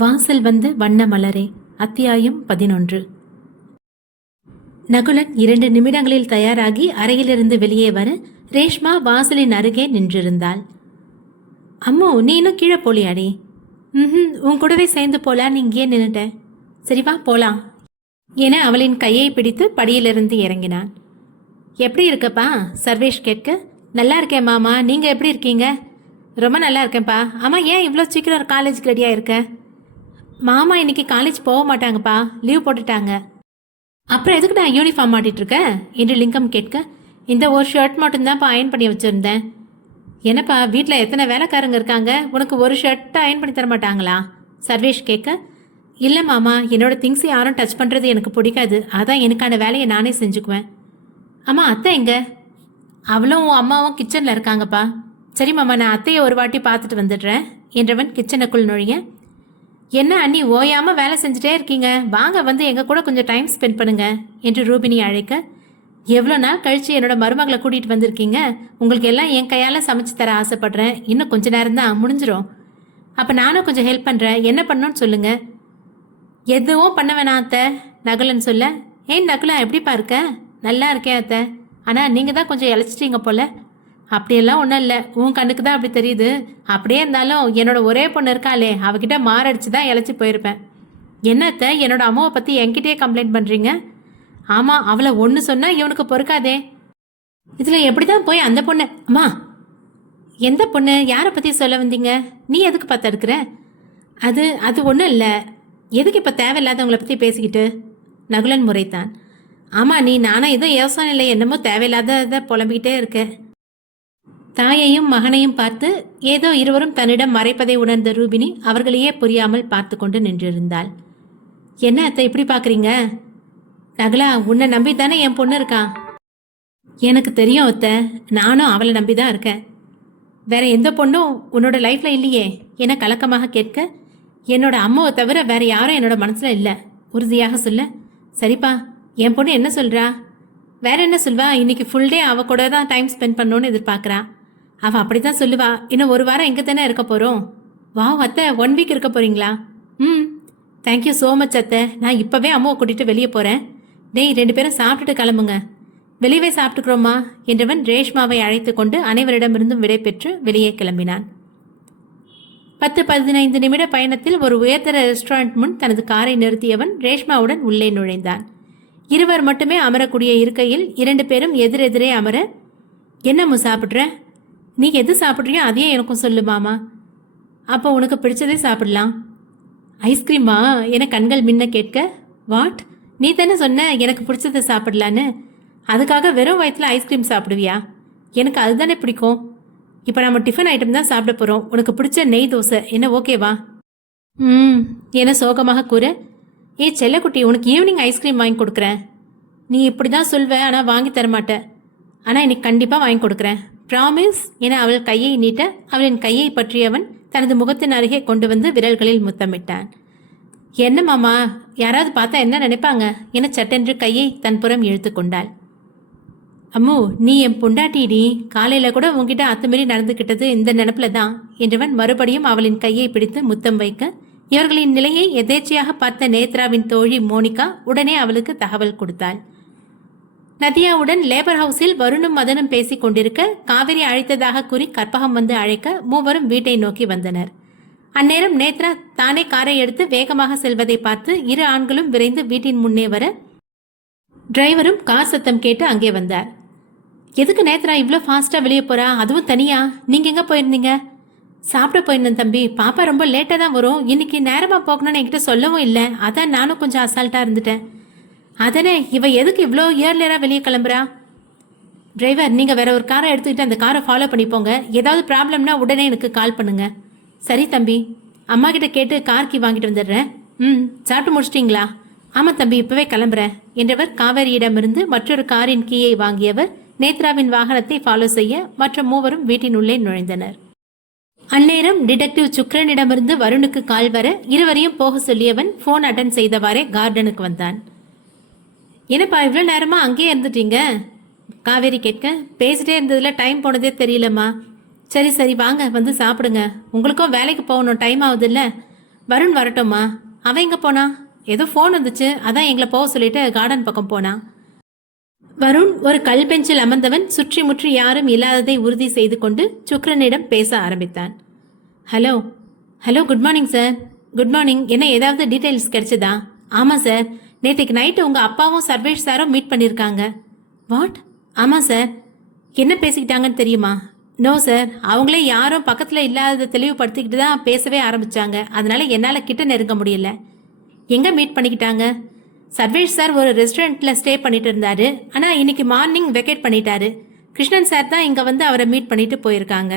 வாசல் வந்து வண்ண மலரே. அத்தியாயம் 11. நகுலன் 2 நிமிடங்களில் தயாராகி அறையிலிருந்து வெளியே வர ரேஷ்மா வாசலின் அருகே நின்றிருந்தாள். அம்மோ, நீ இன்னும் கீழே போலியாடி? உன் கூடவே சேர்ந்து போலான்னு இங்கேயே நின்னுட்டேன். சரி வா போலாம் என அவளின் கையை பிடித்து படியிலிருந்து இறங்கினான். எப்படி இருக்கப்பா? சர்வேஷ் கேட்க, நல்லா இருக்கேன் மாமா, நீங்க எப்படி இருக்கீங்க? ரொம்ப நல்லா இருக்கேன்ப்பா. ஆமா, ஏன் இவ்வளோ சீக்கிரம் காலேஜுக்கு ரெடியா இருக்க? மாமா இன்னைக்கு காலேஜ் போக மாட்டாங்கப்பா, லீவ் போட்டுட்டாங்க. அப்புறம் எதுக்கு நான் யூனிஃபார்ம் மாட்டிட்டு இருக்கேன் என்று லிங்கம் கேட்க, இந்த ஒரு ஷர்ட் மட்டும்தான்ப்பா அயன் பண்ணி வச்சிருந்தேன். என்னப்பா, வீட்டில் எத்தனை வேலைக்காரங்க இருக்காங்க, உனக்கு ஒரு ஷர்ட்டை அயன் பண்ணி தர மாட்டாங்களா? சர்வேஷ் கேட்க, இல்லை மாமா, என்னோட திங்ஸ் யாரும் டச் பண்ணுறது எனக்கு பிடிக்காது, அதான் எனக்கான வேலையை நானே செஞ்சுக்குவேன். அம்மா, அத்தை எங்க? அவளும் அம்மாவும் கிச்சனில் இருக்காங்கப்பா. சரி மாமா, நான் அத்தையை ஒரு வாட்டி பார்த்துட்டு வந்துடுறேன் என்றவன் கிச்சனுக்குள் நுழைய, என்ன அண்ணி ஓயாம வேலை செஞ்சுட்டே இருக்கீங்க, வாங்க வந்து எங்க கூட கொஞ்சம் டைம் ஸ்பெண்ட் பண்ணுங்க என்று ரூபினி அழைக்க, எவ்வளோ நாள் கழிச்சு என்னோட மருமகளை கூட்டிட்டு வந்திருக்கீங்க, உங்களுக்கு எல்லாம் என் கையால சமைச்சு தர ஆசைப்படுறேன், இன்னும் கொஞ்ச நேரம் தான் முடிஞ்சிடும். அப்ப நானும் கொஞ்சம் ஹெல்ப் பண்றேன், என்ன பண்ணணும்னு சொல்லுங்க. எதுவும் பண்ண வேணாம் அத்தை, நகுலன் சொல்ல. ஏன் நகுலா, எப்படிப்பா இருக்க? நல்லா இருக்கேன் அத்தை, ஆனா நீங்க தான் கொஞ்சம் இழைச்சிட்டீங்க போல. அப்படியெல்லாம் ஒன்றும் இல்லை, உன் கண்ணுக்கு தான் அப்படி தெரியுது. அப்படியே இருந்தாலும் என்னோட ஒரே பொண்ணு இருக்காளே, அவகிட்ட மாரடிச்சு தான் இழைச்சி போயிருப்பேன். என்னத்த, என்னோட அம்மாவை பற்றி என்கிட்டயே கம்ப்ளைண்ட் பண்ணுறீங்க? ஆமாம், அவளை ஒன்று சொன்னால் இவனுக்கு பொறுக்காதே. இதில் எப்படி தான் போய் அந்த பொண்ணு? அம்மா, எந்த பொண்ணு? யாரை பற்றி சொல்ல வந்தீங்க? நீ எதுக்கு பார்த்து எடுக்கிற? அது அது ஒன்றும் இல்லை, எதுக்கு இப்போ தேவையில்லாதவங்களை பற்றி பேசிக்கிட்டு? நகுலன் முறைத்தான். ஆமாம், நீ நானும் எதுவும் யோசனை இல்லை, என்னமோ தேவையில்லாத புலம்பிக்கிட்டே இருக்க. தாயையும் மகனையும் பார்த்து ஏதோ இருவரும் தன்னிடம் மறைப்பதை உணர்ந்த ரூபினி அவர்களையே புரியாமல் பார்த்து கொண்டு நின்றிருந்தாள். என்ன அத்தை இப்படி பார்க்குறீங்க? நகுலா, உன்னை நம்பி தானே என் பொண்ணு இருக்கா. எனக்கு தெரியும் அத்தை, நானும் அவளை நம்பி தான் இருக்கேன். வேற எந்த பொண்ணும் உன்னோட லைஃப்ல இல்லையே என கலக்கமாக கேட்க, என்னோட அம்மாவை தவிர வேற யாரும் என்னோட மனசுல இல்லை உறுதியாக சொல்ல. சரிப்பா, என் பொண்ணு என்ன சொல்றா? வேற என்ன சொல்வா? இன்னைக்கு ஃபுல் டே அவ கூட தான் டைம் ஸ்பெண்ட் பண்ணணும்னு எதிர்பார்க்குறா. அவள் அப்படி தான் சொல்லுவா. இன்னும் ஒரு வாரம் எங்கே தானே இருக்க போகிறோம். வா அத்தை, 1 வீக் இருக்க போகிறீங்களா? தேங்க்யூ ஸோ மச் அத்தை, நான் இப்போவே அம்மாவை கூட்டிகிட்டு வெளியே போகிறேன். டேய், 2 பேரும் சாப்பிட்டுட்டு கிளம்புங்க. வெளியவே சாப்பிட்டுக்கிறோமா என்றவன் ரேஷ்மாவை அழைத்து கொண்டு அனைவரிடமிருந்தும் விடை பெற்று வெளியே கிளம்பினான். 10-15 நிமிட பயணத்தில் ஒரு உயர்தர ரெஸ்டாரண்ட் முன் தனது காரை நிறுத்தியவன் ரேஷ்மாவுடன் உள்ளே நுழைந்தான். இருவர் மட்டுமே அமரக்கூடிய இருக்கையில் 2 பேரும் எதிரெதிரே அமர, என்னம்மா சாப்பிட்ற? நீ எது சாப்பிட்றியோ அதையே எனக்கும் சொல்லு மாமா. அப்போ உனக்கு பிடிச்சதே சாப்பிடலாம். ஐஸ்கிரீமா என கண்கள் மின்ன கேட்க, வாட், நீ தானே சொன்ன எனக்கு பிடிச்சதை சாப்பிடலான்னு. அதுக்காக வெறும் வயிற்றுல ஐஸ்கிரீம் சாப்பிடுவியா? எனக்கு அதுதானே பிடிக்கும். இப்போ நம்ம டிஃபன் ஐட்டம் தான் சாப்பிட போகிறோம். உனக்கு பிடிச்ச நெய் தோசை என்ன ஓகேவா? என சோகமாக கூற, ஏ செல்லக்குட்டி, உனக்கு ஈவினிங் ஐஸ்கிரீம் வாங்கி கொடுக்குறேன். நீ இப்படி தான் சொல்வ, ஆனால் வாங்கி தரமாட்டேன். ஆனால் இன்னைக்கு கண்டிப்பாக வாங்கி கொடுக்குறேன், ப்ராமிஸ் என அவள் கையை நீட்ட அவளின் கையை பற்றியவன் தனது முகத்தின் அருகே கொண்டு வந்து விரல்களில் முத்தமிட்டான். என்ன மாமா, யாராவது பார்த்தா என்ன நினைப்பாங்க என சட்டென்று கையை தன் புறம் இழுத்து கொண்டாள். அம்மு, நீ என் பொண்டாட்டிடி, காலையில் கூட உங்ககிட்ட அத்துமீறி நடந்துக்கிட்டது இந்த நினப்பில் தான் என்றவன் மறுபடியும் அவளின் கையை பிடித்து முத்தம் வைக்க, இவர்களின் நிலையை எதேச்சையாக பார்த்த நேத்ராவின் தோழி மோனிகா உடனே அவளுக்கு தகவல் கொடுத்தாள். நதியாவுடன் லேபர் ஹவுஸில் வருணும் மதனும் பேசிக் கொண்டிருக்க காவிரி அழைத்ததாக கூறி கற்பகம் வந்து அழைக்க மூவரும் வீட்டை நோக்கி வந்தனர். அந்நேரம் நேத்ரா தானே காரை எடுத்து வேகமாக செல்வதை பார்த்து 2 ஆண்களும் விரைந்து வீட்டின் முன்னே வர டிரைவரும் கார் சத்தம் கேட்டு அங்கே வந்தார். எதுக்கு நேத்ரா இவ்வளோ ஃபாஸ்ட்டாக வெளியே போறா, அதுவும் தனியா? நீங்கள் எங்கே போயிருந்தீங்க? சாப்பிட போயிருந்தேன் தம்பி, பாப்பா ரொம்ப லேட்டாக தான் வரும், இன்னைக்கு நேரமாக போகணும்னு என்கிட்ட சொல்லவும் இல்லை, அதான் நானும் கொஞ்சம் அசால்ட்டாக இருந்துட்டேன். அதனே இவ எதுக்கு இவ்வளோ இயர்லியராக வெளியே கிளம்புறா? டிரைவர், நீங்கள் வேற ஒரு காரை எடுத்துக்கிட்டு அந்த காரை ஃபாலோ பண்ணிப்போங்க, ஏதாவது ப்ராப்ளம்னா உடனே எனக்கு கால் பண்ணுங்க. சரி தம்பி, அம்மா கிட்ட கேட்டு கார் கீ வாங்கிட்டு வந்துடுறேன். சாப்பிட்டு முடிச்சிட்டிங்களா? ஆமாம் தம்பி, இப்போவே கிளம்புறேன் என்றவர் காவேரியிடமிருந்து மற்றொரு காரின் கீயை வாங்கியவர் நேத்ராவின் வாகனத்தை ஃபாலோ செய்ய மற்ற மூவரும் வீட்டின் உள்ளே நுழைந்தனர். அந்நேரம் டிடெக்டிவ் சுக்ரனிடமிருந்து வருணுக்கு கால் வர இருவரையும் போக சொல்லியவன் ஃபோன் அட்டன் செய்தவாறே கார்டனுக்கு வந்தான். என்னப்பா இவ்வளோ நேரமாக அங்கேயே இருந்துட்டீங்க? காவேரி கேட்க, பேசிட்டே இருந்ததில் டைம் போனதே தெரியலம்மா. சரி சரி வாங்க வந்து சாப்பிடுங்க, உங்களுக்கும் வேலைக்கு போகணும், டைம் ஆகுதுல்ல. வருண் வரட்டும்மா. அவன் எங்கே போனா? ஏதோ ஃபோன் வந்துச்சு, அதான் எங்களை போக சொல்லிட்டு கார்டன் பக்கம் போனான். வருண் ஒரு கல் பெஞ்சில் அமர்ந்தவன் சுற்றி முற்றி யாரும் இல்லாததை உறுதி செய்து கொண்டு சுக்ரனிடம் பேச ஆரம்பித்தான். Hello hello, good morning sir. Good morning. என்ன ஏதாவது டீட்டெயில்ஸ் கிடைச்சதா? ஆமாம் சார், நேற்றுக்கு நைட்டு உங்கள் அப்பாவும் சர்வேஷ் சாரும் மீட் பண்ணியிருக்காங்க. வாட்? ஆமாம் சார். என்ன பேசிக்கிட்டாங்கன்னு தெரியுமா? நோ சார், அவங்களே யாரும் பக்கத்தில் இல்லாததை தெளிவுபடுத்திக்கிட்டு தான் பேசவே ஆரம்பித்தாங்க. அதனால என்னால் கிட்ட நெருங்க முடியல. எங்கே மீட் பண்ணிக்கிட்டாங்க? சர்வேஷ் சார் ஒரு ரெஸ்டாரண்ட்டில் ஸ்டே பண்ணிட்டு இருந்தாரு. ஆனால் இன்னைக்கு மார்னிங் வெக்கேட் பண்ணிட்டாரு. கிருஷ்ணன் சார் தான் இங்கே வந்து அவரை மீட் பண்ணிட்டு போயிருக்காங்க.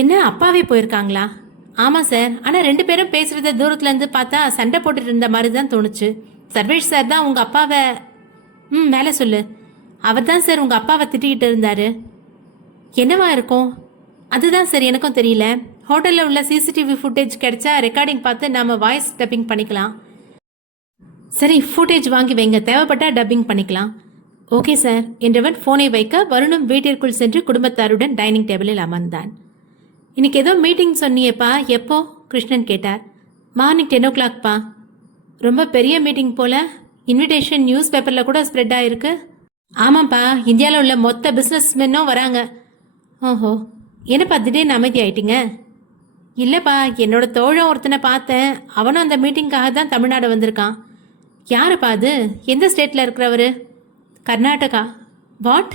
என்ன, அப்பாவே போயிருக்காங்களா? ஆமாம் சார். ஆனால் 2 பேரும் பேசுகிறத தூரத்துலேருந்து பார்த்தா சண்டை போட்டுட்டு இருந்த மாதிரி தான் தோணுச்சு. சர்வேஷ் சார் தான் உங்கள் அப்பாவை மேலே சொல்லு. அவர் தான் சார் உங்கள் அப்பாவை திட்டிக்கிட்டு இருந்தாரு. என்னவா இருக்கும்? அதுதான் சார் எனக்கும் தெரியல. ஹோட்டலில் உள்ள சிசிடிவி ஃபுட்டேஜ் கிடைச்சா ரெக்கார்டிங் பார்த்து நாம் வாய்ஸ் டப்பிங் பண்ணிக்கலாம். சரி, ஃபுட்டேஜ் வாங்கி வைங்க, தேவைப்பட்டா டப்பிங் பண்ணிக்கலாம். ஓகே சார் என்றவன் ஃபோனை வைக்க வருணும் வீட்டிற்குள் சென்று குடும்பத்தாருடன் டைனிங் டேபிளில் அமர்ந்தான். இன்னைக்கு ஏதோ மீட்டிங் சொன்னியேப்பா, எப்போ? கிருஷ்ணன் கேட்டார். மார்னிங் 10 o'clockப்பா. ரொம்ப பெரிய மீட்டிங் போல. இன்விடேஷன் நியூஸ் பேப்பரில் கூட ஸ்ப்ரெட் ஆகிருக்கு. ஆமாம்ப்பா, இந்தியாவில் உள்ள மொத்த பிஸ்னஸ் மென்னும் வராங்க. ஓஹோ, என்னப்பா திடீர்னு அமைதி ஆயிட்டீங்க? இல்லைப்பா, என்னோட தோழன் ஒருத்தனை பார்த்தேன். அவனும் அந்த மீட்டிங்காக தான் தமிழ்நாடு வந்திருக்கான். யாருப்பா அது? எந்த ஸ்டேட்டில் இருக்கிறவர்? கர்நாடகா. வாட்?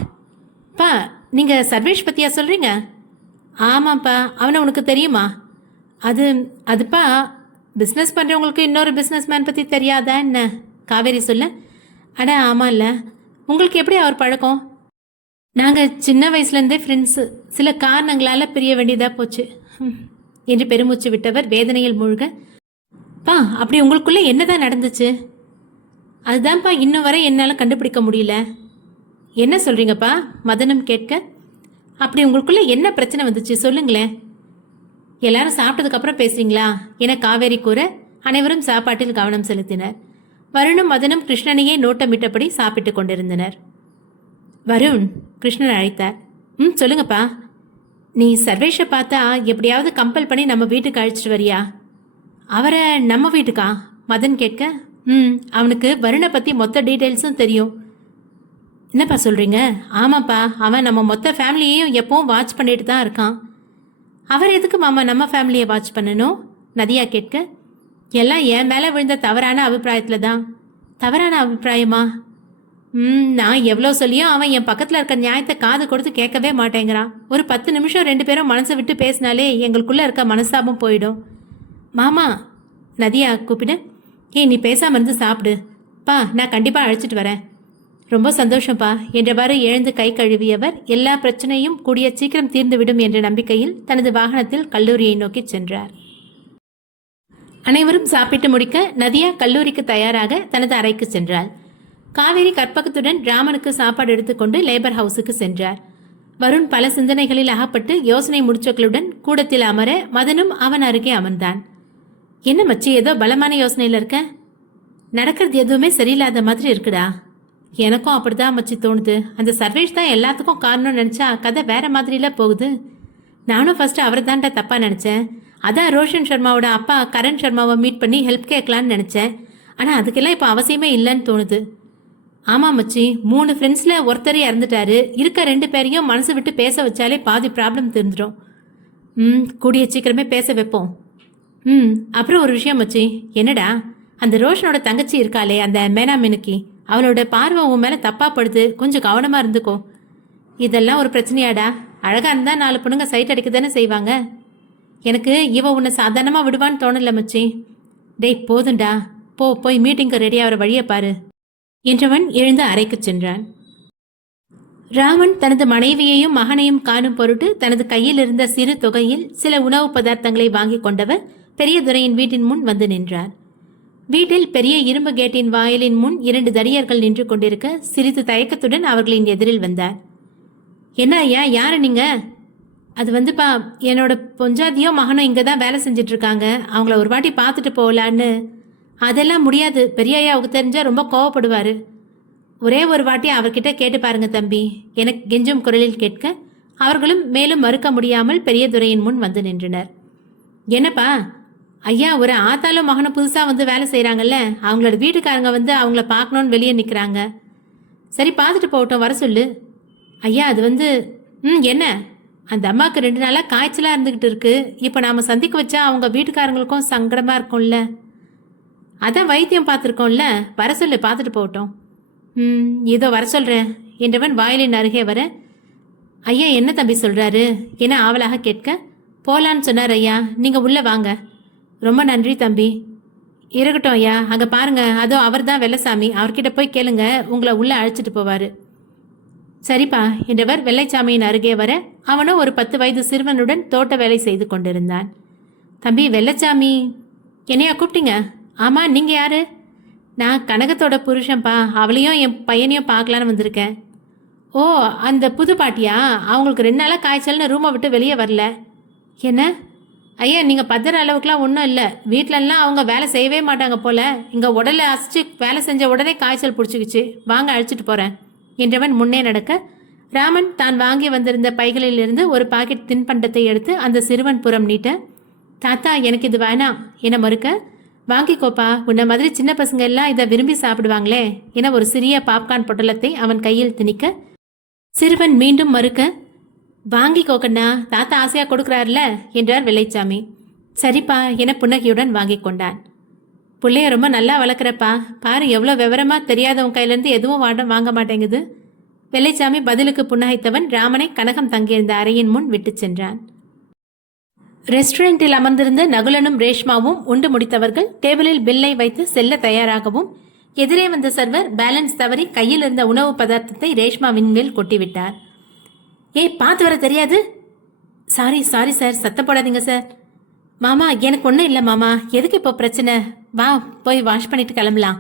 பா, நீங்கள் சர்வேஷ் பற்றியா சொல்கிறீங்க? ஆமாப்பா, அவனை உனக்கு தெரியுமா? அதுப்பா, பிஸ்னஸ் பண்ணுறவங்களுக்கு இன்னொரு பிஸ்னஸ் மேன் பற்றி தெரியாதா என்ன? காவேரி சொல்ல. அட ஆமாம், இல்லை, உங்களுக்கு எப்படி அவர் பழக்கம்? நாங்கள் சின்ன வயசுலேருந்தே ஃப்ரெண்ட்ஸு. சில காரணங்களால் பிரிய வேண்டியதாக போச்சு என்று பெருமூச்சு விட்டவர் வேதனையில் மூழ்க. பா, அப்படி உங்களுக்குள்ளே என்னதான் நடந்துச்சு? அதுதான்ப்பா இன்னும் வரை என்னால் கண்டுபிடிக்க முடியல. என்ன சொல்கிறீங்கப்பா? மதனம் கேட்க. அப்படி உங்களுக்குள்ளே என்ன பிரச்சனை வந்துச்சு சொல்லுங்களேன். எல்லாரும் சாப்பிட்டதுக்கப்புறம் பேசுறீங்களா என காவேரி கூற அனைவரும் சாப்பாட்டில் கவனம் செலுத்தினர். வருணும் மதனும் கிருஷ்ணனையே நோட்டமிட்டபடி சாப்பிட்டு கொண்டிருந்தனர். வருண், கிருஷ்ணன் அழைத்தார். சொல்லுங்கப்பா. நீ சர்வேஷை பார்த்தா எப்படியாவது கம்பல் பண்ணி நம்ம வீட்டுக்கு அழைச்சிட்டு வரியா? அவரை நம்ம வீட்டுக்கா? மதன் கேட்க. அவனுக்கு வருணை பற்றி மொத்த டீட்டெயில்ஸும் தெரியும். என்னப்பா சொல்கிறீங்க? ஆமாப்பா, அவன் நம்ம மொத்த ஃபேமிலியையும் எப்பவும் வாட்ச் பண்ணிட்டு தான் இருக்கான். அவர் எதுக்கு மாமா நம்ம ஃபேமிலியை வாட்ச் பண்ணணும்? நதியா கேட்க. எல்லாம் என் மேலே விழுந்த தவறான அபிப்பிராயத்தில் தான். தவறான அபிப்பிராயமா? நான் எவ்வளோ சொல்லியும் அவன் என் பக்கத்தில் இருக்க நியாயத்தை காது கொடுத்து கேட்கவே மாட்டேங்கிறான். ஒரு 10 நிமிஷம் 2 பேரும் மனசை விட்டு பேசினாலே எங்களுக்குள்ளே இருக்க மனஸ்தாபம் போயிடும். மாமா, நதியா கூப்பிடு. நீ பேசாமல் இருந்து சாப்பிடு. பா, நான் கண்டிப்பாக அழைச்சிட்டு வரேன். ரொம்ப சந்தோஷம்ப்பா என்றவாறு எழுந்து கை கழுவியவர் எல்லா பிரச்சனையும் கூடிய சீக்கிரம் தீர்ந்துவிடும் என்ற நம்பிக்கையில் தனது வாகனத்தில் கல்லூரியை நோக்கி சென்றார். அனைவரும் சாப்பிட்டு முடிக்க நதியா கல்லூரிக்கு தயாராக தனது அறைக்கு சென்றாள். காவேரி கற்பகத்துடன் ராமனுக்கு சாப்பாடு எடுத்துக்கொண்டு லேபர் ஹவுஸுக்கு சென்றார். வருண் பல சிந்தனைகளில் அகப்பட்டு யோசனை முடிச்சக்களுடன் கூடத்தில் அமர மதனும் அவன் அருகே அமர்ந்தான். என்ன மச்சி, ஏதோ பலமான யோசனையில் இருக்க? நடக்கிறது எதுவுமே சரியில்லாத மாதிரி இருக்குடா. எனக்கும் அப்படிதான் மச்சி தோணுது. அந்த சர்வேஷ் தான் எல்லாத்துக்கும் காரணம்னு நினச்சா கதை வேற மாதிரிலாம் போகுது. நானும் ஃபர்ஸ்ட் அவரை தான்டா தப்பாக நினச்சேன். அதான் ரோஷன் சர்மாவோட அப்பா கரண் சர்மாவை மீட் பண்ணி ஹெல்ப் கேட்கலான்னு நினச்சேன். ஆனால் அதுக்கெல்லாம் இப்போ அவசியமே இல்லைன்னு தோணுது. ஆமாம் மச்சி, 3 ஃப்ரெண்ட்ஸில் ஒருத்தர் இறந்துட்டாரு. இருக்க 2 பேரையும் மனசு விட்டு பேச வச்சாலே பாதி ப்ராப்ளம் தெரிஞ்சிடும். கூடிய சீக்கிரமே பேச வைப்போம். அப்புறம் ஒரு விஷயம் மச்சி. என்னடா? அந்த ரோஷனோட தங்கச்சி இருக்காளே, அந்த மேனா மினுக்கி, அவளோட பார்வை உன் மேலே தப்பா படுது. கொஞ்சம் கவனமாக இருந்துக்கோ. இதெல்லாம் ஒரு பிரச்சனையாடா? அழகாக இருந்தால் 4 பொண்ணுங்க சைட் அடிக்க தானே செய்வாங்க. எனக்கு இவ உன்னை சாதாரணமாக விடுவான்னு தோணலை மச்சி. டேய் போதுண்டா, போய் மீட்டிங்க்கு ரெடி ஆகிற வழியை பாரு என்றவன் எழுந்து அறைக்கு சென்றான். ராமன் தனது மனைவியையும் மகனையும் காணும் பொருட்டு தனது கையில் இருந்த சிறு தொகையில் சில உணவு பதார்த்தங்களை வாங்கி கொண்டவர் பெரியதுரையின் வீட்டின் முன் வந்து நின்றார். வீட்டில் பெரிய இரும்பு கேட்டின் வாயிலின் முன் 2 தடியர்கள் நின்று கொண்டிருக்க சிறிது தயக்கத்துடன் அவர்களின் எதிரில் வந்தார். என்ன ஐயா, யாரு நீங்க? அது வந்துப்பா, என்னோட பொஞ்சாதியோ மகனோ இங்கே தான் வேலை செஞ்சிட்டு இருக்காங்க. அவங்கள ஒரு வாட்டி பார்த்துட்டு போகலான்னு. அதெல்லாம் முடியாது, பெரிய ஐயாவுக்கு தெரிஞ்சால் ரொம்ப கோவப்படுவார். ஒரே ஒரு வாட்டி அவர்கிட்ட கேட்டு பாருங்க தம்பி எனக்கு கெஞ்சும் குரலில் கேட்க அவர்களும் மேலும் மறுக்க முடியாமல் பெரியதுரையின் முன் வந்து நின்றனர். என்னப்பா, ஐயா, ஒரு ஆத்தாலும் மகனும் புதுசாக வந்து வேலை செய்கிறாங்கல்ல, அவங்களோட வீட்டுக்காரங்க வந்து அவங்கள பார்க்கணுன்னு வெளியே நிற்கிறாங்க. சரி, பார்த்துட்டு போகட்டும், வர சொல்லு. ஐயா, அது வந்து என்ன? அந்த அம்மாவுக்கு 2 நாளாக காய்ச்சலாக இருந்துக்கிட்டு இருக்கு. இப்போ நாம் சந்திக்க வச்சா அவங்க வீட்டுக்காரங்களுக்கும் சங்கடமாக இருக்கும்ல. அதான் வைத்தியம் பார்த்துருக்கோம்ல, வர சொல்லு, பார்த்துட்டு போகட்டும். இதோ வர சொல்கிறேன் என்றவன் வாயிலின் அருகே வர, ஐயா என்ன தம்பி சொல்கிறாரு என ஆவலாக கேட்க, போகலான்னு சொன்னார் ஐயா, நீங்கள் உள்ளே வாங்க. ரொம்ப நன்றி தம்பி. இருக்கட்டும் ஐயா, அங்கே பாருங்க, அதோ அவர் தான் வெள்ளசாமி, அவர்கிட்ட போய் கேளுங்க, உங்களை உள்ளே அழைச்சிட்டு போவார். சரிப்பா என்றவர் வெள்ளைச்சாமியின் அருகே வர, அவனும் ஒரு 10 வயது சிறுவனுடன் தோட்ட வேலை செய்து கொண்டிருந்தான். தம்பி வெள்ளச்சாமி, என்னையா கூப்பிட்டீங்க? ஆமாம், நீங்கள் யார்? நான் கனகத்தோட புருஷன்ப்பா, அவளையும் என் பையனையும் பார்க்கலான்னு வந்திருக்கேன். ஓ, அந்த புது பாட்டியா? அவங்களுக்கு 2 நாளாக காய்ச்சல்னு ரூமை விட்டு வெளியே வரல. என்ன ஐயா, நீங்கள் பதற அளவுக்குலாம் ஒன்றும் இல்லை. வீட்டிலலாம் அவங்க வேலை செய்யவே மாட்டாங்க போல. இங்கே உடலை அசைச்சு வேலை செஞ்ச உடனே காய்ச்சல் பிடிச்சிக்கிச்சு. வாங்க, அழைச்சிட்டு போகிறேன் என்றவன் முன்னே நடக்க, ராமன் தான் வாங்கி வந்திருந்த பைகளிலிருந்து ஒரு பாக்கெட் தின்பண்டத்தை எடுத்து அந்த சிறுவன் புறம் நீட்ட, தாத்தா எனக்கு இது வேணாம் என மறுக்க, வாங்கிக்கோப்பா, உன்ன மாதிரி சின்ன பசங்க எல்லாம் இதை விரும்பி சாப்பிடுவாங்களே என ஒரு சிறிய பாப்கார்ன் பொட்டலத்தை அவன் கையில் திணிக்க, சிறுவன் மீண்டும் மறுக்க, வாங்கிக்கோக்கண்ணா, தாத்தா ஆசையாக கொடுக்குறாருல என்றார் வெள்ளைச்சாமி. சரிப்பா என புன்னகையுடன் வாங்கி கொண்டான். பிள்ளைய ரொம்ப நல்லா வளர்க்குறப்பா, பாரு எவ்வளோ விவரமா, தெரியாதவன் கையிலேருந்து எதுவும் வாங்க மாட்டேங்குது. வெள்ளைச்சாமி பதிலுக்கு புன்னகைத்தவன் ராமனை கனகம் தங்கியிருந்த அறையின் முன் விட்டு சென்றான். ரெஸ்டாரண்டில் அமர்ந்திருந்த நகுலனும் ரேஷ்மாவும் உண்டு முடித்தவர்கள் டேபிளில் பில்லை வைத்து செல்ல தயாராகவும், எதிரே வந்த சர்வர் பேலன்ஸ் தவறி கையில் இருந்த உணவு பதார்த்தத்தை ரேஷ்மாவின் மேல் கொட்டிவிட்டார். ஏய், பார்த்து வர தெரியாது? சாரி சார், சத்தம் போடாதீங்க சார். மாமா, எனக்கு ஒன்றும் இல்லை மாமா, எதுக்கு இப்போ பிரச்சனை? வா, போய் வாஷ் பண்ணிட்டு கிளம்பலாம்.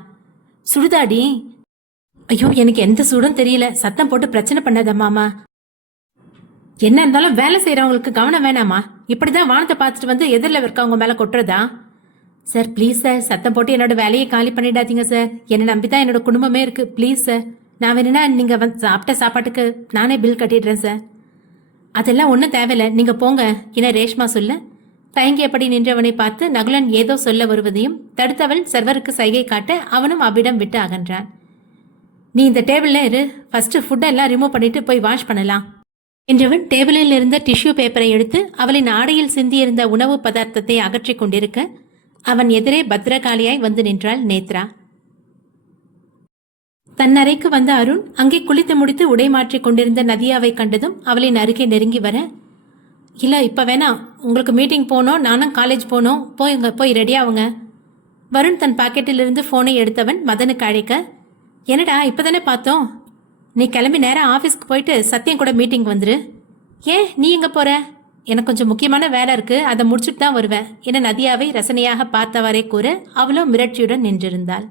சுடுதாடி? ஐயோ, எனக்கு எந்த சூடும் தெரியல, சத்தம் போட்டு பிரச்சனை பண்ணாத மாமா. என்ன இருந்தாலும் வேலை செய்கிறவங்களுக்கு கவனம் வேணாமா? இப்படிதான் வானத்தை பார்த்துட்டு வந்து எதிரில் இருக்கவங்க மேலே கொட்டுறதா? சார் ப்ளீஸ் சார், சத்தம் போட்டு என்னோட வேலையை காலி பண்ணிடாதீங்க சார். என்னை நம்பி தான் என்னோட குடும்பமே இருக்கு. ப்ளீஸ் சார், நான் வேணுன்னா நீங்கள் வந்து சாப்பிட்ட சாப்பாட்டுக்கு நானே பில் கட்டிடுறேன் சார். அதெல்லாம் ஒன்றும் தேவையில்லை, நீங்கள் போங்க என ரேஷ்மா சொல்ல, தயங்கியபடி நின்றவனை பார்த்து நகுலன் ஏதோ சொல்ல வருவதையும் தடுத்தவள் சர்வருக்கு சைகை காட்ட அவனும் அவ்விடம் விட்டு அகன்றான். நீ இந்த டேபிளில் இரு, ஃபர்ஸ்ட் ஃபுட்டெல்லாம் ரிமூவ் பண்ணிட்டு போய் வாஷ் பண்ணலாம் என்றவன் டேபிளில் இருந்த டிஷ்யூ பேப்பரை எடுத்து அவளின் ஆடையில் சிந்தியிருந்த உணவு பதார்த்தத்தை அகற்றி கொண்டிருக்க, அவன் எதிரே பத்திரகாளியாய் வந்து நின்றாள் நேத்ரா. தன் அறைக்கு வந்த அருண் அங்கே குளித்து முடித்து உடை மாற்றிக் கொண்டிருந்த நதியாவை கண்டதும் அவளின் அருகே நெருங்கி வர, இல்லை இப்போ வேணாம், உங்களுக்கு மீட்டிங் போனோம், நானும் காலேஜ் போனோம், போய் ரெடியாவுங்க. வருண் தன் பாக்கெட்டிலிருந்து ஃபோனை எடுத்தவன் மதனுக்கு அழைக்க, என்னடா இப்போதானே பார்த்தோம், நீ கிளம்பி நேரம் ஆஃபீஸ்க்கு போயிட்டு சத்தியம் கூட மீட்டிங் வந்துரு. ஏன் நீ எங்கே போற? எனக்கு கொஞ்சம் முக்கியமான வேலை இருக்கு, அதை முடிச்சுட்டு தான் வருவேன் என நதியாவை ரசனையாக பார்த்தவாறே கூற அவளோ மிரட்சியுடன் நின்றிருந்தாள்.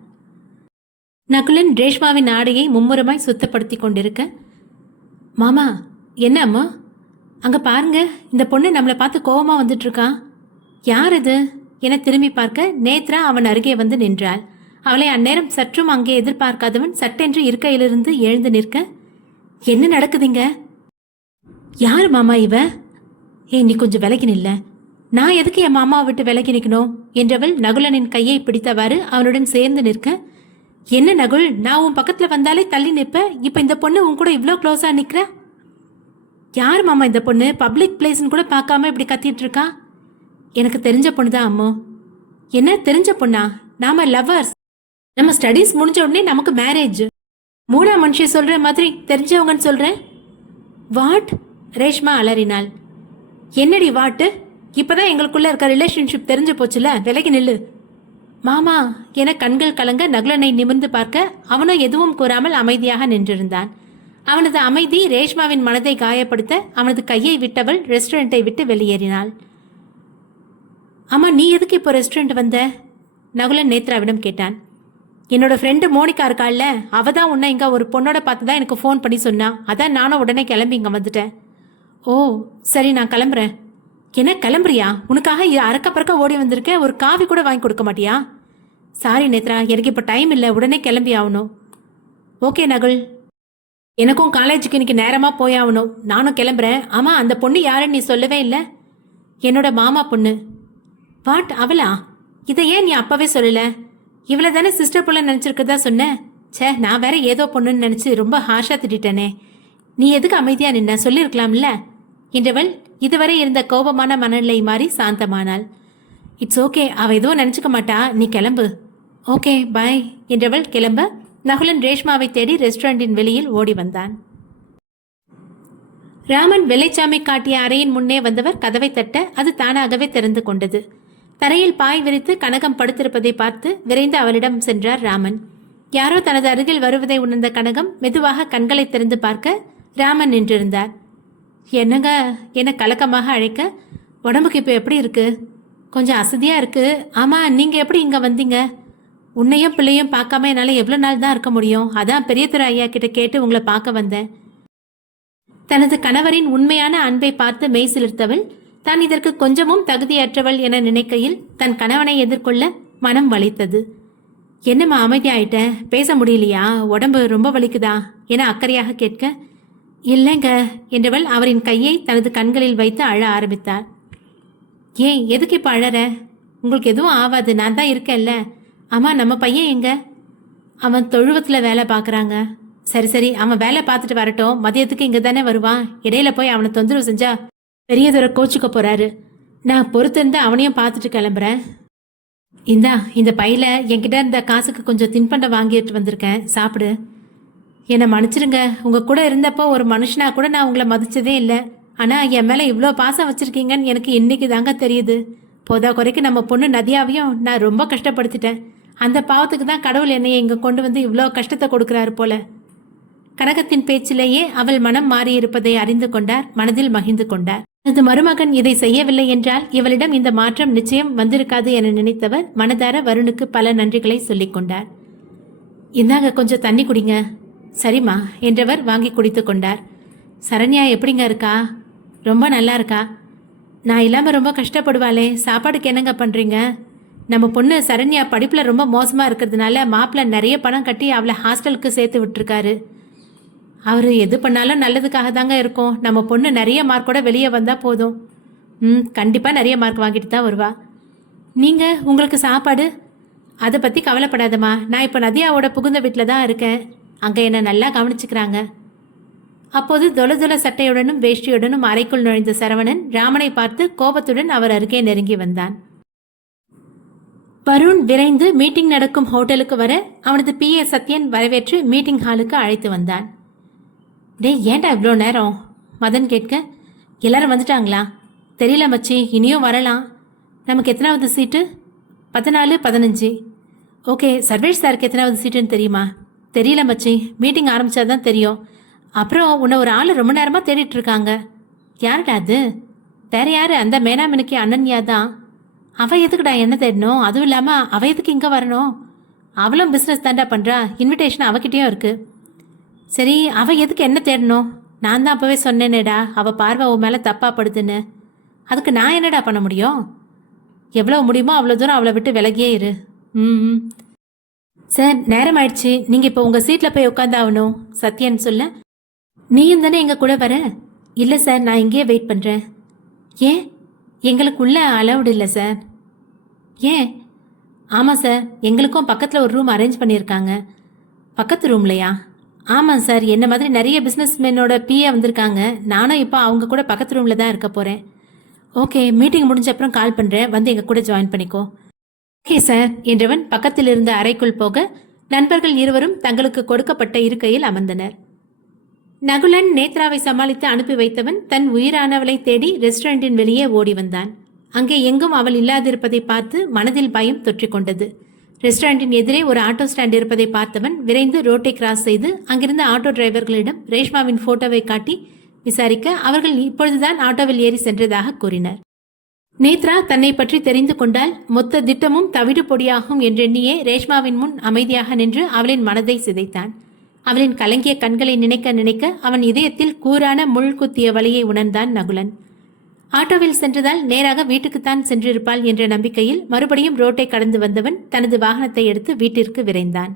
நகுலன் ரேஷ்மாவின் ஆடையை மும்முரமாய் சுத்தப்படுத்தி கொண்டிருக்க, மாமா என்ன அம்மா, அங்கே பாருங்க, இந்த பொண்ணு நம்மளை பார்த்து கோவமாக வந்துட்டு இருக்கா. யார் இது என திரும்பி பார்க்க நேத்ரா அவன் அருகே வந்து நின்றாள். அவளை அந்நேரம் சற்றும் அங்கே எதிர்பார்க்காதவன் சட்டென்று இருக்கையிலிருந்து எழுந்து நிற்க, என்ன நடக்குதுங்க? யார் மாமா இவ? நீ கொஞ்சம் விலகி நில்ல. நான் எதுக்கு என் மாமாவை விட்டு விலகி நிற்கணும் என்றவள் நகுலனின் கையை பிடித்தவாறு அவனுடன் சேர்ந்து நிற்க, என்ன நகுல், நான் உன் பக்கத்தில் வந்தாலே தள்ளி நிற்ப, இப்போ இந்த பொண்ணு உன் கூட இவ்வளோ க்ளோஸாக நிற்கிற? யார் மாமா இந்த பொண்ணு? பப்ளிக் பிளேஸ்ன்னு கூட பார்க்காம இப்படி கத்திட்டு இருக்கா. எனக்கு தெரிஞ்ச பொண்ணு தான் அம்மோ. என்ன தெரிஞ்ச பொண்ணா? நாம லவ்வர்ஸ், நம்ம ஸ்டடீஸ் முடிஞ்ச உடனே நமக்கு மேரேஜ். மூணா மனுஷி சொல்ற மாதிரி தெரிஞ்சவங்கன்னு சொல்றேன். வாட்? ரேஷ்மா அலறினாள். என்னடி வாட்டு? இப்பதான் எங்களுக்குள்ள இருக்க ரிலேஷன்ஷிப் தெரிஞ்சு போச்சுல, விலகி நில்லு. மாமா என கண்கள் கலங்க நகுலனை நிமிர்ந்து பார்க்க அவனும் எதுவும் கூறாமல் அமைதியாக நின்றிருந்தான். அவனது அமைதி ரேஷ்மாவின் மனதை காயப்படுத்த அவனது கையை விட்டவள் ரெஸ்டாரண்ட்டை விட்டு வெளியேறினாள். ஆமா, நீ எதுக்கு இப்போ ரெஸ்டாரண்ட் வந்த? நகுலன் நேத்ராவிடம் கேட்டான். என்னோட ஃப்ரெண்டு மோனிகா இருக்காள்ல, அவ தான் உன்னை இங்கே ஒரு பொண்ணோட பார்த்து தான் எனக்கு ஃபோன் பண்ணி சொன்னா. அதான் நானும் உடனே கிளம்பி இங்கே வந்துட்டேன். ஓ சரி, நான் கிளம்புறேன். என்ன கிளம்புறியா? உனக்காக அறக்க பறக்க ஓடி வந்திருக்கேன், ஒரு காஃபி கூட வாங்கி கொடுக்க மாட்டியா? சாரி நேத்ரா, எனக்கு இப்போ டைம் இல்லை, உடனே கிளம்பி ஆகணும். ஓகே நகுல், எனக்கும் காலேஜுக்கு இன்னைக்கு நேரமாக போயாகணும், நானும் கிளம்புறேன். ஆமாம், அந்த பொண்ணு யாருன்னு நீ சொல்லவே இல்லை. என்னோட மாமா பொண்ணு. வாட், அவளா? இதை ஏன் நீ அப்பவே சொல்லல? இவளை தானே சிஸ்டர் போல நினைச்சிருக்கதா சொன்ன. ச்சே, நான் வேற ஏதோ பொண்ணுன்னு நினைச்சு ரொம்ப ஹார்ஷா திட்டேனே. நீ எதுக்கு அமைதியா நின்ன? சொல்லிருக்கலாம்ல என்றவள் இதுவரை இருந்த கோபமான மனநிலை மாறி சாந்தமானாள். இட்ஸ் ஓகே, அவ எதுவும் நினைச்சுக்க மாட்டா, நீ கிளம்பு. ஓகே பாய் என்றவள் கிளம்ப நகுலன் ரேஷ்மாவை தேடி ரெஸ்டாரண்டின் வெளியில் ஓடி வந்தான். ராமன் வெள்ளைச்சாமி காட்டிய அறையின் முன்னே வந்தவர் கதவை தட்ட அது தானாகவே திறந்து கொண்டது. தரையில் பாய் விரித்து கனகம் படுத்திருப்பதை பார்த்து விரைந்து அவளிடம் சென்றார் ராமன். யாரோ தனது அருகில் வருவதை உணர்ந்த கனகம் மெதுவாக கண்களை திறந்து பார்க்க ராமன் நின்றிருந்தார். என்னங்க என கலக்கமாக அழைக்க, உடம்புக்கு இப்போ எப்படி இருக்கு? கொஞ்சம் அசதியா இருக்கு. ஆமா, நீங்க எப்படி இங்க வந்தீங்க? உன்னையும் பிள்ளையும் பார்க்காம என்னால் எவ்வளோ நாள் தான் இருக்க முடியும்? அதான் பெரியதுரை ஐயா கிட்ட கேட்டு உங்களை பார்க்க வந்தேன். தனது கணவரின் உண்மையான அன்பை பார்த்து மெய் சிலிர்த்தவள் தான் இதற்கு கொஞ்சமும் தகுதியற்றவள் என நினைக்கையில் தன் கணவனை எதிர்கொள்ள மனம் வலித்தது. என்னம்மா அமைதியாயிட்ட? பேச முடியலையா? உடம்பு ரொம்ப வலிக்குதா என அக்கறையாக கேட்க, இல்லைங்க என்றவள் அவரின் கையை தனது கண்களில் வைத்து அழ ஆரம்பித்தார். ஏன், எதுக்கு இப்போ அழற? உங்களுக்கு எதுவும் ஆகாது, நான் தான் இருக்கேன்ல. ஆமா, நம்ம பையன் எங்க? அவன் தொழுவத்தில் வேலை பார்க்குறாங்க. சரி சரி, அவன் வேலை பார்த்துட்டு வரட்டும். மதியத்துக்கு இங்கே தானே வருவான். இடையில போய் அவனை தொந்தரவு செஞ்சா பெரியதுரை கோச்சுக்க போறாரு. நான் பொறுத்திருந்து அவனையும் பார்த்துட்டு கிளம்புறேன். இந்த பையில என்கிட்ட இருந்த காசுக்கு கொஞ்சம் தின்பண்டம் வாங்கிட்டு வந்திருக்கேன், சாப்பிடு. என்னை மன்னிச்சிருங்க, உங்க கூட இருந்தப்போ ஒரு மனுஷனா கூட நான் உங்களை மதிச்சதே இல்லை. ஆனா என் மேல இவ்வளோ பாசம் வச்சிருக்கீங்கன்னு எனக்கு இன்னைக்கு தாங்க தெரியுது. போதா குறைக்கு நம்ம பொண்ணு நதியாவையும் நான் ரொம்ப கஷ்டப்படுத்திட்டேன். அந்த பாவத்துக்கு தான் கடவுள் என்னை இங்க கொண்டு வந்து இவ்வளோ கஷ்டத்தை கொடுக்குறாரு போல. கனகத்தின் பேச்சிலேயே அவள் மனம் மாறியிருப்பதை அறிந்து கொண்டார், மனதில் மகிழ்ந்து கொண்டார். தனது மருமகன் இதை செய்யவில்லை என்றால் இவளிடம் இந்த மாற்றம் நிச்சயம் வந்திருக்காது என நினைத்தவர் மனதார வருணுக்கு பல நன்றிகளை சொல்லிக் கொண்டார். இந்தாங்க கொஞ்சம் தண்ணி குடிங்க. சரிம்மா என்றவர் வாங்கி குடித்து கொண்டார். சரண்யா எப்படிங்க இருக்கா? ரொம்ப நல்லா இருக்கா. நான் இல்லாமல் ரொம்ப கஷ்டப்படுவாளே, சாப்பாடுக்கு என்னங்க பண்ணுறீங்க? நம்ம பொண்ணு சரண்யா படிப்பில் ரொம்ப மோசமாக இருக்கிறதுனால மாப்பிள்ளை நிறைய பணம் கட்டி அவளை ஹாஸ்டலுக்கு சேர்த்து விட்டுருக்காரு. அவர் எது பண்ணாலும் நல்லதுக்காக தாங்க இருக்கும். நம்ம பொண்ணு நிறைய மார்க்கோட வெளியே வந்தால் போதும். கண்டிப்பாக நிறைய மார்க் வாங்கிட்டு தான் வருவா. நீங்கள் உங்களுக்கு சாப்பாடு அதை பற்றி கவலைப்படாதம்மா. நான் இப்போ நதியாவோட புகுந்த வீட்டில் தான் இருக்கேன். அங்கே என்னை நல்லா கவனிச்சுக்கிறாங்க. அப்போது தொலை சட்டையுடனும் வேஷ்டியுடனும் அறைக்குள் நுழைந்த சரவணன் ராமனை பார்த்து கோபத்துடன் அவர் அருகே நெருங்கி வந்தான். வருண் விரைந்து மீட்டிங் நடக்கும் ஹோட்டலுக்கு வர அவனது PA சத்யன் வரவேற்று மீட்டிங் ஹாலுக்கு அழைத்து வந்தான். டேய், ஏன்டா இவ்வளோ நேரம்? மதன் கேட்க, எல்லாரும் வந்துட்டாங்களா? தெரியல மச்சி, இனியும் வரலாம். நமக்கு எத்தனாவது சீட்டு? 14, 15. ஓகே, சர்வேஷ் சாருக்கு எத்தனாவது சீட்டுன்னு தெரியுமா? தெரியல மச்சி, மீட்டிங் ஆரம்பிச்சாதான் தெரியும். அப்புறம் உன்னை ஒரு ஆள் ரொம்ப நேரமாக தேடிட்டு இருக்காங்க. யாருடா அது? வேற யாரு? அந்த மேனாமினுக்கு அனன்யா தான். அவள் எதுக்குடா என்ன தேடணும்? அதுவும் இல்லாமல் அவள் எதுக்கு இங்கே வரணும்? அவளும் பிஸ்னஸ் தாண்டா பண்ணுறா. இன்விடேஷன் அவகிட்டேயும் இருக்குது. சரி, அவள் எதுக்கு என்ன தேடணும்? நான் தான் அப்போவே சொன்னேனேடா, அவள் பார்வை உன் மேலே தப்பாக படுதுன்னு. அதுக்கு நான் என்னடா பண்ண முடியும்? எவ்வளோ முடியுமோ அவ்வளோ தூரம் அவளை விட்டு விலகியே இரு. சார், நேரம் ஆயிடுச்சு, நீங்கள் இப்போ உங்கள் சீட்டில் போய் உட்காந்தாகணும் சத்யன் சொல்ல, நீயும் தானே எங்கள் கூட வர? இல்லை சார், நான் இங்கேயே வெயிட் பண்ணுறேன். ஏன்? எங்களுக்குள்ள அலவுடு இல்லை சார். ஏன்? ஆமாம் சார், எங்களுக்கும் பக்கத்தில் ஒரு ரூம் அரேஞ்ச் பண்ணியிருக்காங்க. பக்கத்து ரூம்லையா? ஆமாம் சார், என்ன மாதிரி நிறைய பிஸ்னஸ்மேனோட PA வந்திருக்காங்க. நானும் இப்போ அவங்க கூட பக்கத்து ரூமில் தான் இருக்க போகிறேன். ஓகே, மீட்டிங் முடிஞ்ச அப்புறம் கால் பண்ணுறேன், வந்து எங்கள் கூட ஜாயின் பண்ணிக்கோ. ஓகே சார் என்றவன் பக்கத்தில் இருந்த அறைக்குள் போக நண்பர்கள் இருவரும் தங்களுக்கு கொடுக்கப்பட்ட இருக்கையில் அமர்ந்தனர். நகுலன் நேத்ராவை சமாளித்து அனுப்பி வைத்தவன் தன் உயிரானவளை தேடி ரெஸ்டாரண்டின் வெளியே ஓடி வந்தான். அங்கே எங்கும் அவள் இல்லாதிருப்பதை பார்த்து மனதில் பயம் தொற்றிக்கொண்டது. ரெஸ்டாரண்டின் எதிரே ஒரு ஆட்டோ ஸ்டாண்ட் இருப்பதை பார்த்தவன் விரைந்து ரோட்டை கிராஸ் செய்து அங்கிருந்த ஆட்டோ டிரைவர்களிடம் ரேஷ்மாவின் போட்டோவை காட்டி விசாரிக்க அவர்கள் இப்பொழுதுதான் ஆட்டோவில் ஏறி சென்றதாக கூறினர். நேத்ரா தன்னை பற்றி தெரிந்து கொண்டால் மொத்த திட்டமும் தவிடு பொடியாகும் என்றெண்ணியே ரேஷ்மாவின் முன் அமைதியாக நின்று அவளின் மனதை சிதைத்தான். அவளின் கலங்கிய கண்களை நினைக்க நினைக்க அவன் இதயத்தில் கூரான முள் குத்திய வலியை உணர்ந்தான் நகுலன். ஆட்டோவில் சென்றதால் நேராக வீட்டுக்குத்தான் சென்றிருப்பாள் என்ற நம்பிக்கையில் மறுபடியும் ரோட்டை கடந்து வந்தவன் தனது வாகனத்தை எடுத்து வீட்டிற்கு விரைந்தான்.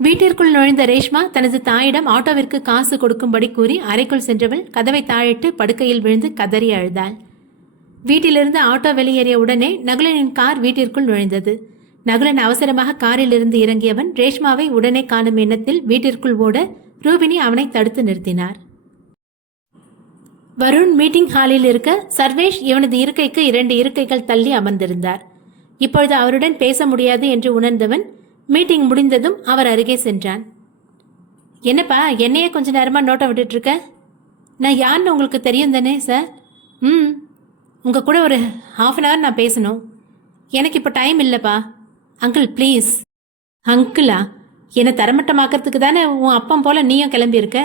வீட்டிற்குள் நுழைந்த ரேஷ்மா தனது தாயிடம் ஆட்டோவிற்கு காசு கொடுக்கும்படி கூறி அறைக்குள் சென்றவள் கதவை தாழிட்டு படுக்கையில் விழுந்து கதறி அழுதாள். வீட்டிலிருந்து ஆட்டோ வெளியேறிய உடனே நகுலனின் கார் வீட்டிற்குள் நுழைந்தது. நகுலன் அவசரமாக காரிலிருந்து இறங்கியவன் ரேஷ்மாவை உடனே காணும் எண்ணத்தில் வீட்டிற்குள் ஓட ரூபினி அவனை தடுத்து நிறுத்தினார். வருண் மீட்டிங் ஹாலில் இருக்க சர்வேஷ் இவனது இருக்கைக்கு 2 இருக்கைகள் தள்ளி அமர்ந்திருந்தார். இப்பொழுது அவருடன் பேச முடியாது என்று உணர்ந்தவன் மீட்டிங் முடிந்ததும் அவர் அருகே சென்றான். என்னப்பா என்னையே கொஞ்ச நேரமா நோட்டை விட்டுட்டு இருக்க? நான் யாருன்னு உங்களுக்கு தெரியும் தானே சார்? உங்கள் கூட ஒரு ½ அன் ஹவர் நான் பேசணும். எனக்கு இப்போ டைம் இல்லைப்பா. Uncle please. அங்கிளா? என்னை தரமட்டமாக்கிறதுக்கு தானே உன் அப்பம் போல் நீயும் கிளம்பியிருக்க.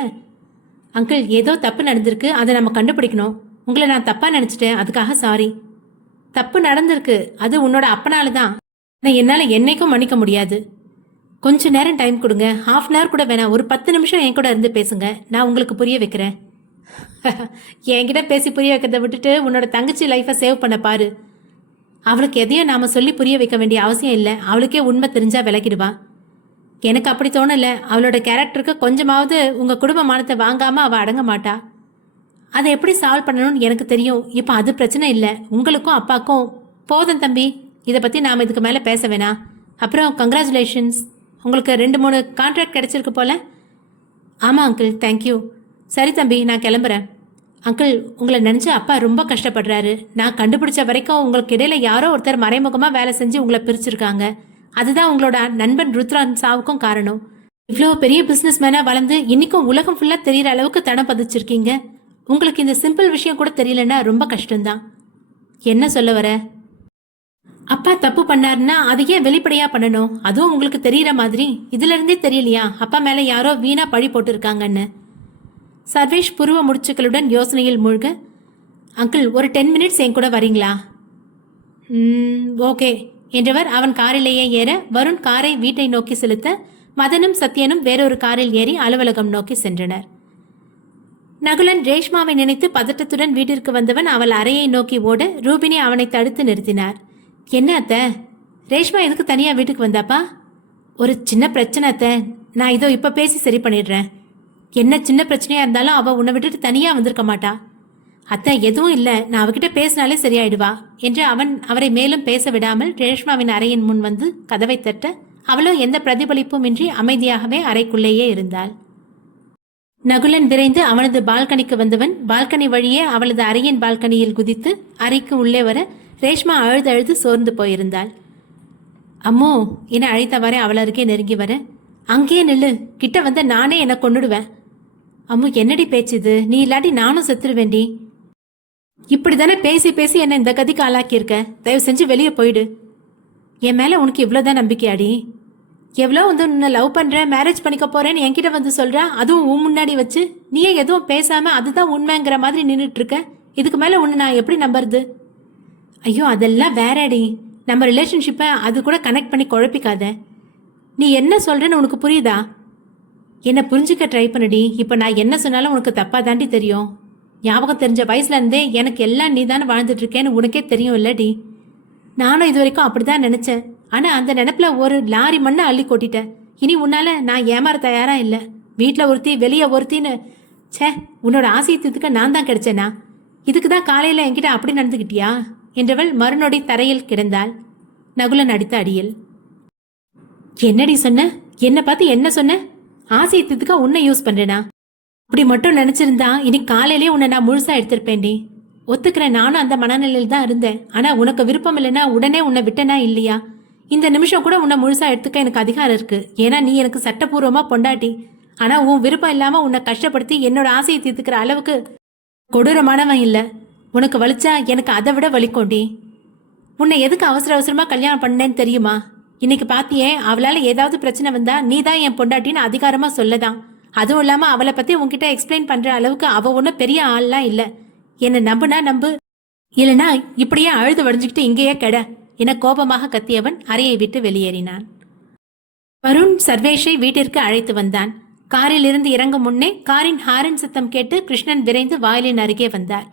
அங்கிள் ஏதோ தப்பு நடந்திருக்கு, அதை நம்ம கண்டுபிடிக்கணும். உங்களை நான் தப்பாக நினச்சிட்டேன், அதுக்காக சாரி. தப்பு நடந்திருக்கு, அது உன்னோட அப்பனால தான். நான் என்னால் என்னைக்கும் மன்னிக்க முடியாது. கொஞ்சம் நேரம் டைம் கொடுங்க, ½ அன் ஹவர் கூட வேணாம், ஒரு 10 நிமிஷம் என் கூட இருந்து பேசுங்க, நான் உங்களுக்கு புரிய வைக்கிறேன். என்கிட்ட பேசி புரிய வைக்கிறத விட்டுட்டு உன்னோட தங்கச்சி லைஃப்பை சேவ் பண்ண பாரு. அவளுக்கு எதையும் நாம் சொல்லி புரிய வைக்க வேண்டிய அவசியம் இல்லை, அவளுக்கே உண்மை தெரிஞ்சா விளக்கிடுவா. எனக்கு அப்படி தோணலை. அவளோட கேரக்டருக்கு கொஞ்சமாவது உங்கள் குடும்ப மானத்தை வாங்காமல் அவள் அடங்க மாட்டா. அதை எப்படி சால்வ் பண்ணணும்னு எனக்கு தெரியும். இப்போ அது பிரச்சனை இல்லை, உங்களுக்கும் அப்பாக்கும். போதும் தம்பி, இதை பற்றி நாம் இதுக்கு மேலே பேச வேணாம். அப்புறம் கங்க்ராச்சுலேஷன்ஸ், உங்களுக்கு 2-3 கான்ட்ராக்ட் கிடைச்சிருக்கு போல. ஆமாம் அங்கிள், தேங்க்யூ. சரி தம்பி, நான் கிளம்புறேன். அங்கிள், உங்களை நினச்சி அப்பா ரொம்ப கஷ்டப்படுறாரு. நான் கண்டுபிடிச்ச வரைக்கும் உங்களுக்கு இடையில யாரோ ஒருத்தர் மறைமுகமாக வேலை செஞ்சு உங்களை பிரிச்சிருக்காங்க. அதுதான் உங்களோட நண்பன் ருத்ரான் சாவுக்கும் காரணம். இவ்வளோ பெரிய பிஸ்னஸ் மேனாக வளர்ந்து இன்னைக்கும் உலகம் ஃபுல்லாக தெரிகிற அளவுக்கு தடம் பதிச்சிருக்கீங்க. உங்களுக்கு இந்த சிம்பிள் விஷயம் கூட தெரியலன்னா ரொம்ப கஷ்டம்தான். என்ன சொல்ல வர? அப்பா தப்பு பண்ணாருன்னா அதையே வெளிப்படையாக பண்ணணும், அதுவும் உங்களுக்கு தெரிகிற மாதிரி. இதுலேருந்தே தெரியலையா அப்பா மேலே யாரோ வீணாக பழி போட்டிருக்காங்கன்னு? சர்வேஷ் புருவ முடிச்சுக்களுடன் யோசனையில் மூழ்க, அங்கிள் ஒரு 10 மினிட்ஸ் என் கூட வரீங்களா? ஓகே என்றவர் அவன் காரிலேயே ஏற வருண் காரை வீட்டை நோக்கி செலுத்த மதனும் சத்யனும் வேறொரு காரில் ஏறி அலுவலகம் நோக்கி சென்றனர். நகுலன் ரேஷ்மாவை நினைத்து பதட்டத்துடன் வீட்டிற்கு வந்தவன் அவள் அறையை நோக்கி ஓட ரூபினி அவனை தடுத்து நிறுத்தினார். என்ன அத்தை, ரேஷ்மா எதுக்கு தனியாக வீட்டுக்கு வந்தாப்பா? ஒரு சின்ன பிரச்சனை அத்தை, நான் இதோ இப்போ பேசி சரி பண்ணிடுறேன். என்ன சின்ன பிரச்சனையாக இருந்தாலும் அவள் உன்னை விட்டுட்டு தனியாக வந்திருக்க மாட்டா. அத்தை எதுவும் இல்லை, நான் அவகிட்ட பேசினாலே சரியாயிடுவா என்று அவரை மேலும் பேச விடாமல் ரேஷ்மாவின் அறையின் முன் வந்து கதவை தட்ட அவளோ எந்த பிரதிபலிப்பும் இன்றி அமைதியாகவே அறைக்குள்ளேயே இருந்தாள். நகுலன் விரைந்து அவனது பால்கனிக்கு வந்தவன் பால்கனி வழியே அவளது அறையின் பால்கனியில் குதித்து அறைக்கு உள்ளே வர ரேஷ்மா அழுது அழுது சோர்ந்து போயிருந்தாள். அம்மோ என அழைத்தவாறே அவள் அருகே நெருங்கி வர, அங்கேயே நில்லு, கிட்ட வந்த நானே என்னை கொண்டுடுவேன். அம்மு என்னடி பேச்சுது, நீ இல்லாட்டி நானும் செத்துருவேண்டி. இப்படிதானே பேசி பேசி என்ன இந்த கதிக்கு ஆளாக்கியிருக்க, தயவு செஞ்சு வெளியே போயிடு. என் மேலே உனக்கு இவ்வளோதான் நம்பிக்கையாடி? எவ்வளோ வந்து உன்னை லவ் பண்ணுறேன், மேரேஜ் பண்ணிக்க போகிறேன்னு என்கிட்ட வந்து சொல்கிற, அதுவும் உன் முன்னாடி வச்சு. நீயே எதுவும் பேசாமல் அதுதான் உண்மைங்கிற மாதிரி நின்றுட்டுருக்க. இதுக்கு மேலே உன்னை நான் எப்படி நம்புறது? ஐயோ அதெல்லாம் வேறடி, நம்ம ரிலேஷன்ஷிப்பை அது கூட கனெக்ட் பண்ணி குழப்பிக்காத. நீ என்ன சொல்கிறேன்னு உனக்கு புரியுதா? என்னை புரிஞ்சுக்க ட்ரை பண்ணடி. இப்போ நான் என்ன சொன்னாலும் உனக்கு தப்பாக தாண்டி தெரியும். ஞாபகம் தெரிஞ்ச வயசுலேருந்தே எனக்கு எல்லாம் நீ தானே வாழ்ந்துட்டுருக்கேன்னு உனக்கே தெரியும் இல்லடி. நானும் இது வரைக்கும் அப்படி தான் நினச்சேன். ஆனால் அந்த நினப்பில் ஒரு லாரி மண்ணை அள்ளி கொட்டிட்டேன். இனி உன்னால் நான் ஏமாற தயாராக இல்லை. வீட்டில் ஒருத்தி வெளியே ஒருத்தின்னு சே, உன்னோட ஆசையத்துக்கு நான் தான் கிடைச்சேனா? இதுக்கு தான் காலையில் என்கிட்ட அப்படி நடந்துக்கிட்டியா என்றவள் மறுநொடி தரையில் கிடந்தாள். நகுலன் அடித்த அடியில். என்னடி சொன்ன? என்னை பார்த்து என்ன சொன்ன? ஆசையத்துக்கு உன்னை யூஸ் பண்ணுறேனா? அப்படி மட்டும் நினச்சிருந்தா இன்னைக்கு காலையிலே உன்னை நான் முழுசாக எடுத்திருப்பேன்டி. ஒத்துக்கிறேன், நானும் அந்த மனநிலையில் தான் இருந்தேன். ஆனால் உனக்கு விருப்பம் இல்லைன்னா உடனே உன்னை விட்டனா இல்லையா? இந்த நிமிஷம் கூட உன்னை முழுசாக எடுத்துக்க எனக்கு அதிகாரம் இருக்குது. ஏன்னா நீ எனக்கு சட்டப்பூர்வமாக பொண்டாட்டி. ஆனால் உன் விருப்பம் இல்லாமல் உன்னை கஷ்டப்படுத்தி என்னோட ஆசையை தீர்த்துக்கிற அளவுக்கு கொடூரமானவன் இல்லை. உனக்கு வலிச்சா எனக்கு அதை விட வலிக்கோண்டி. உன்னை எதுக்கு அவசர அவசரமாக கல்யாணம் பண்ணேன்னு தெரியுமா? இன்னைக்கு பார்த்தியே, அவளால் ஏதாவது பிரச்சனை வந்தா நீ தான் என் பொண்டாட்டின்னு அதிகாரமாக சொல்லதான். அதுவும் இல்லாமல் அவளை பற்றி உன்கிட்ட எக்ஸ்பிளைன் பண்ணுற அளவுக்கு அவள் ஒன்றும் பெரிய ஆள்லாம் இல்லை. என்னை நம்புனா நம்பு, இல்லைனா இப்படியே அழுது வடிஞ்சுக்கிட்டு இங்கேயே கெட என கோபமாக கத்தியவன் அறையை விட்டு வெளியேறினான். வருண் சர்வேஷை வீட்டிற்கு அழைத்து வந்தான். காரில் இருந்து இறங்கும் முன்னே காரின் ஹாரன் சத்தம் கேட்டு கிருஷ்ணன் விரைந்து வாயிலின் அருகே வந்தார்.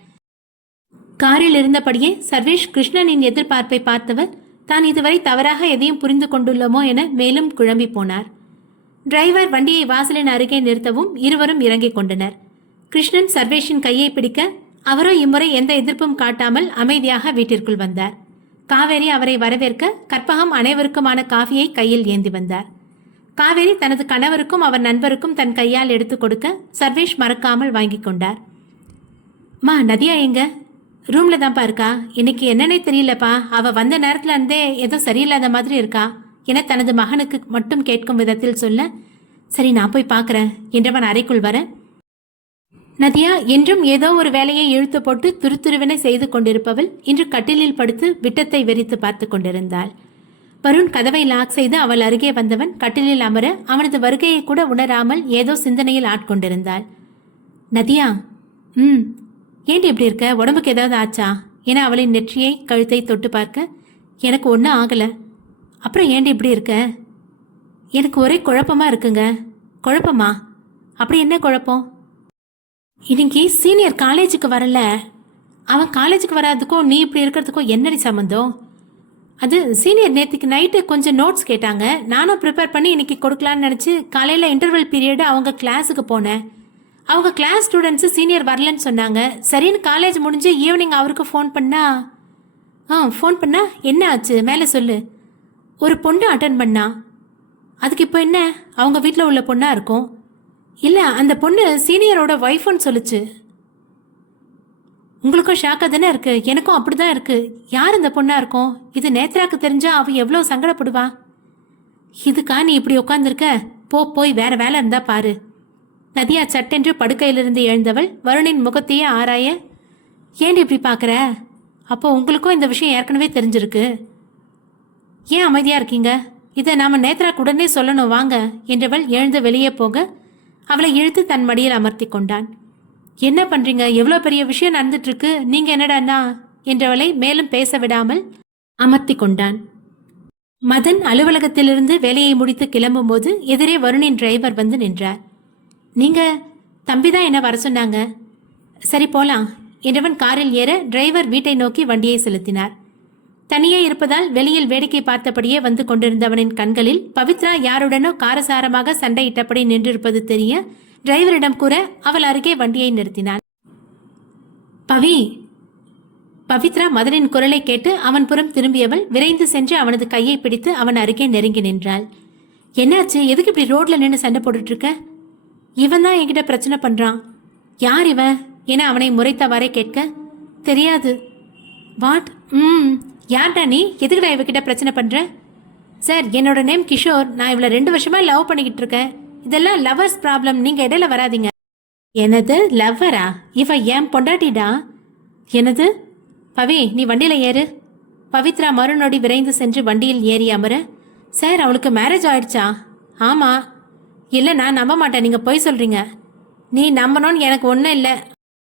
காரில் இருந்தபடியே சர்வேஷ் கிருஷ்ணனின் எதிர்பார்ப்பை பார்த்தவர் தான் இதுவரை தவறாக எதையும் புரிந்து கொண்டுள்ளோமோ என மேலும் குழம்பி போனார். டிரைவர் வண்டியை வாசலின் அருகே நிறுத்தவும் இருவரும் இறங்கிக் கொண்டனர். கிருஷ்ணன் சர்வேஷின் கையை பிடிக்க அவரோ இம்முறை எந்த எதிர்ப்பும் காட்டாமல் அமைதியாக வீட்டிற்குள் வந்தார். காவேரி அவரை வரவேற்க கற்பகம் அனைவருக்குமான காஃபியை கையில் ஏந்தி வந்தார். காவேரி தனது கணவருக்கும் அவர் நண்பருக்கும் தன் கையால் எடுத்துக் கொடுக்க சர்வேஷ் மறக்காமல் வாங்கி கொண்டார். மா, நதியா எங்க? ரூம்ல தான்ப்பா இருக்கா. இன்னைக்கு என்னன்னே தெரியலப்பா, அவ வந்த நேரத்துல இருந்தே ஏதோ சரியில்லாத மாதிரி இருக்கா என தனது மகனுக்கு மட்டும் கேட்கும் விதத்தில் சொல்ல, சரி நான் போய் பார்க்கறேன் என்றவன் அறைக்குள் வர, நதியா என்றும் ஏதோ ஒரு வேலையை இழுத்து போட்டு துருதுருவென செய்து கொண்டிருப்பவள் இன்று கட்டிலில் படுத்து விட்டத்தை வெறித்து பார்த்து கொண்டிருந்தாள். வருண் கதவை லாக் செய்து அவள் அருகே வந்தவன் கட்டிலில் அமர அவனது வருகையை கூட உணராமல் ஏதோ சிந்தனையில் ஆட்கொண்டிருந்தாள். நதியா, ஏண்டி இப்படி இருக்க? உடம்புக்கு ஏதாவது ஆச்சா என அவளின் நெற்றியை கழுத்தை தொட்டு பார்க்க, எனக்கு ஒன்றும் ஆகலை. அப்புறம் ஏண்டி இப்படி இருக்க? எனக்கு ஒரே குழப்பமா இருக்குங்க. குழப்பமா? அப்படி என்ன குழப்பம்? இன்னைக்கு சீனியர் காலேஜுக்கு வரல. அவன் காலேஜுக்கு வராதுக்கும் நீ இப்படி இருக்கிறதுக்கும் என்னடி சம்மந்தம்? அது சீனியர் நேற்றுக்கு நைட்டு கொஞ்சம் நோட்ஸ் கேட்டாங்க. நானும் ப்ரிப்பேர் பண்ணி இன்னைக்கு கொடுக்கலான்னு நினச்சி காலையில் இன்டர்வல் பீரியடு அவங்க கிளாஸுக்கு போனேன். அவங்க கிளாஸ் ஸ்டூடெண்ட்ஸு சீனியர் வரலன்னு சொன்னாங்க. சரின்னு காலேஜ் முடிஞ்சு ஈவினிங் அவருக்கு ஃபோன் பண்ணா என்ன ஆச்சு மேலே சொல்லு. ஒரு பொண்ணு அட்டன் பண்ணா. அதுக்கு இப்போ என்ன? அவங்க வீட்டில் உள்ள பொண்ணாக இருக்கும். இல்லை, அந்த பொண்ணு சீனியரோட ஒய்ஃப்னு சொல்லுச்சு. உங்களுக்கும் ஷாக்காக தானே இருக்கு? எனக்கும் அப்படி தான் இருக்கு. யார் இந்த பொண்ணா இருக்கும்? இது நேத்ராக்கு தெரிஞ்சா அவ எவ்வளோ சங்கடப்படுவா. இதுக்கா நீ இப்படி உட்காந்துருக்க? போய் வேற வேலை இருந்தா பாரு. நதியா சட்டென்று படுக்கையிலிருந்து எழுந்தவள் வருணின் முகத்தையே ஆராய, ஏண்டி இப்படி பார்க்குற? அப்போ உங்களுக்கும் இந்த விஷயம் ஏற்கனவே தெரிஞ்சிருக்கு. ஏன் அமைதியா இருக்கீங்க? இதை நாம நேத்ராக்கு உடனே சொல்லணும், வாங்க என்றவள் எழுந்து வெளியே போக அவளை இழுத்து தன் மடியில் அமர்த்தி கொண்டான். என்ன பண்றீங்க? எவ்வளோ பெரிய விஷயம் நடந்துட்டு இருக்கு, நீங்க என்னடான்னா என்றவளை மேலும் பேச விடாமல் அமர்த்தி கொண்டான். மதன் அலுவலகத்திலிருந்து வேலையை முடித்து கிளம்பும் போது எதிரே வருணின் டிரைவர் வந்து நின்றார். நீங்க தம்பிதான் என்ன வர சொன்னாங்க. சரி போலாம் என்றவன் காரில் ஏற டிரைவர் வீட்டை நோக்கி வண்டியை செலுத்தினார். தனியே இருப்பதால் வெளியில் வேடிக்கை பார்த்தபடியே வந்து கொண்டிருந்தவனின் கண்களில் பவித்ரா யாருடனோ காரசாரமாக சண்டையிட்டபடி நின்றிருப்பது தெரிய டிரைவரிடம் கூற அவள் அருகே வண்டியை நிறுத்தினான். பவித்ரா மதனின் குரலை கேட்டு அவன் புறம் திரும்பியவள் விரைந்து சென்று அவனது கையை பிடித்து அவன் அருகே நெருங்கி நின்றாள். என்னாச்சு? எதுக்கு இப்படி ரோட்ல நின்று சண்டை போட்டுட்டு இருக்க? இவன் தான் என்கிட்ட பிரச்சனை பண்றான். யார் இவன் என அவனை முறைத்தவாறே கேட்க, தெரியாது. வாட்? யார்டா நீ? எதுக்குடா இவகிட்ட பிரச்சனை பண்ற? சார், என்னோட நேம் கிஷோர். நான் இவளை 2 வருஷமா லவ் பண்ணிக்கிட்டு இருக்கேன். இதெல்லாம் லவர்ஸ் ப்ராப்ளம், நீங்க இடையில வராதீங்க. என்னது லவ்வரா? இவ ஏன் பொண்டாட்டிடா? என்னது? பவி, நீ வண்டியில ஏறு. பவித்ரா மறுநொடி விரைந்து சென்று வண்டியில் ஏறி அமர, சார் அவளுக்கு மேரேஜ் ஆயிடுச்சா? ஆமா. இல்லை, நான் நம்ப மாட்டேன், நீங்க பொய் சொல்றீங்க. நீ நம்பணும்னு எனக்கு ஒன்றும் இல்லை.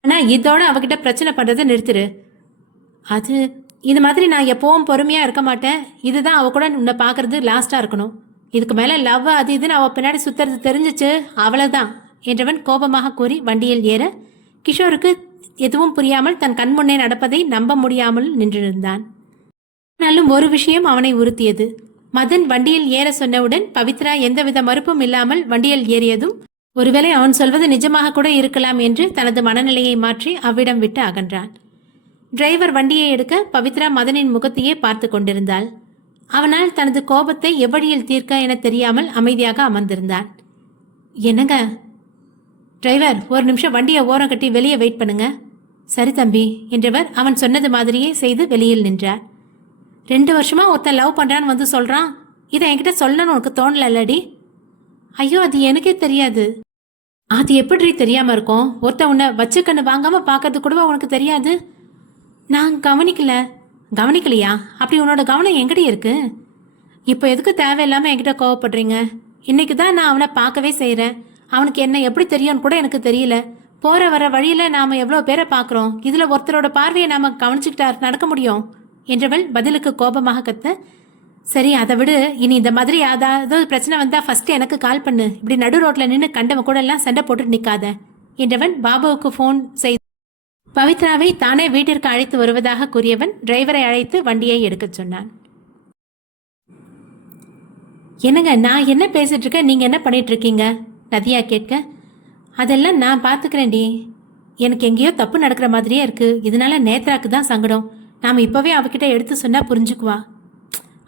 ஆனா இதோட அவகிட்ட பிரச்சனை பண்றதை நிறுத்துரு. அது இந்த மாதிரி நான் எப்பவும் பொறுமையா இருக்க மாட்டேன். இதுதான் அவ கூட உன்னை பார்க்கறது லாஸ்டா இருக்கணும். இதுக்கு மேல லவ் அது இதுன்னு அவ பின்னாடி சுத்துறது தெரிஞ்சிச்சு, அவ்வளவுதான் என்றவன் கோபமாக கூறி வண்டியில் ஏற கிஷோருக்கு எதுவும் புரியாமல் தன் கண் முன்னே நடப்பதை நம்ப முடியாமல் நின்றிருந்தான். ஆனாலும் ஒரு விஷயம் அவனை உறுத்தியது. மதன் வண்டியில் ஏற சொன்னவுடன் பவித்ரா எந்தவித மறுப்பும் இல்லாமல் வண்டியில் ஏறியதும் ஒருவேளை அவன் சொல்வது நிஜமாக கூட இருக்கலாம் என்று தனது மனநிலையை மாற்றி அவ்விடம் விட்டு அகன்றான். டிரைவர் வண்டியை எடுக்க பவித்ரா மதனின் முகத்தையே பார்த்து கொண்டிருந்தாள். அவனால் தனது கோபத்தை எவ்வழியில் தீர்க்க என தெரியாமல் அமைதியாக அமர்ந்திருந்தான். என்னங்க? டிரைவர், ஒரு நிமிஷம் வண்டியை ஓரம் கட்டி வெளியே வெயிட் பண்ணுங்க. சரி தம்பி என்றவர் அவன் சொன்னது மாதிரியே செய்து வெளியில் நின்றார். 2 வருஷமா ஒருத்தன் லவ் பண்றான்னு வந்து சொல்றான். இதை என்கிட்ட சொல்லணும்னு உனக்கு தோணலடி? ஐயோ, அது எனக்கே தெரியாது. அது எப்படி தெரியாம இருக்கும்? ஒருத்த உன்னை வச்சு கண்ணு வாங்காம பாக்கிறது கூட உனக்கு தெரியாது? நான் கவனிக்கலையா? அப்படி உன்னோட கவனம் எங்கடி இருக்கு? இப்போ எதுக்கு தேவையில்லாம என்கிட்ட கோவப்படுறீங்க? இன்னைக்கு தான் நான் அவனை பார்க்கவே செய்கிறேன். அவனுக்கு என்ன எப்படி தெரியும்னு கூட எனக்கு தெரியல. போற வர வழியில நாம எவ்வளோ பேரை பார்க்குறோம். இதுல ஒருத்தரோட பார்வையை நாம கவனிச்சுக்கிட்டா நடக்க முடியும் என்றவள் பதிலுக்கு கோபமாக கத்த, சரி அதை விடு. இனி இந்த மாதிரி ஏதாவது பிரச்சனை வந்தா ஃபர்ஸ்ட் எனக்கு கால் பண்ணு. இப்படி நடு ரோட்ல நின்று கண்டவன் கூட எல்லாம் சண்டை போட்டு நிற்காத என்றவன் பாபுவுக்கு ஃபோன் செய்து பவித்ராவை தானே வீட்டிற்கு அழைத்து வருவதாக கூறியவன் டிரைவரை அழைத்து வண்டியை எடுக்கச் சொன்னான். என்னங்க, நான் என்ன பேசிட்டு இருக்கேன், நீங்க என்ன பண்ணிட்டு இருக்கீங்க? நதியா கேட்க, அதெல்லாம் நான் பார்த்துக்கிறேன்டி. எனக்கு எங்கேயோ தப்பு நடக்கிற மாதிரியே இருக்கு. இதனால நேத்ராக்கு தான் சங்கடம். நாம் இப்போவே அவகிட்ட எடுத்து சொன்னால் புரிஞ்சுக்குவா.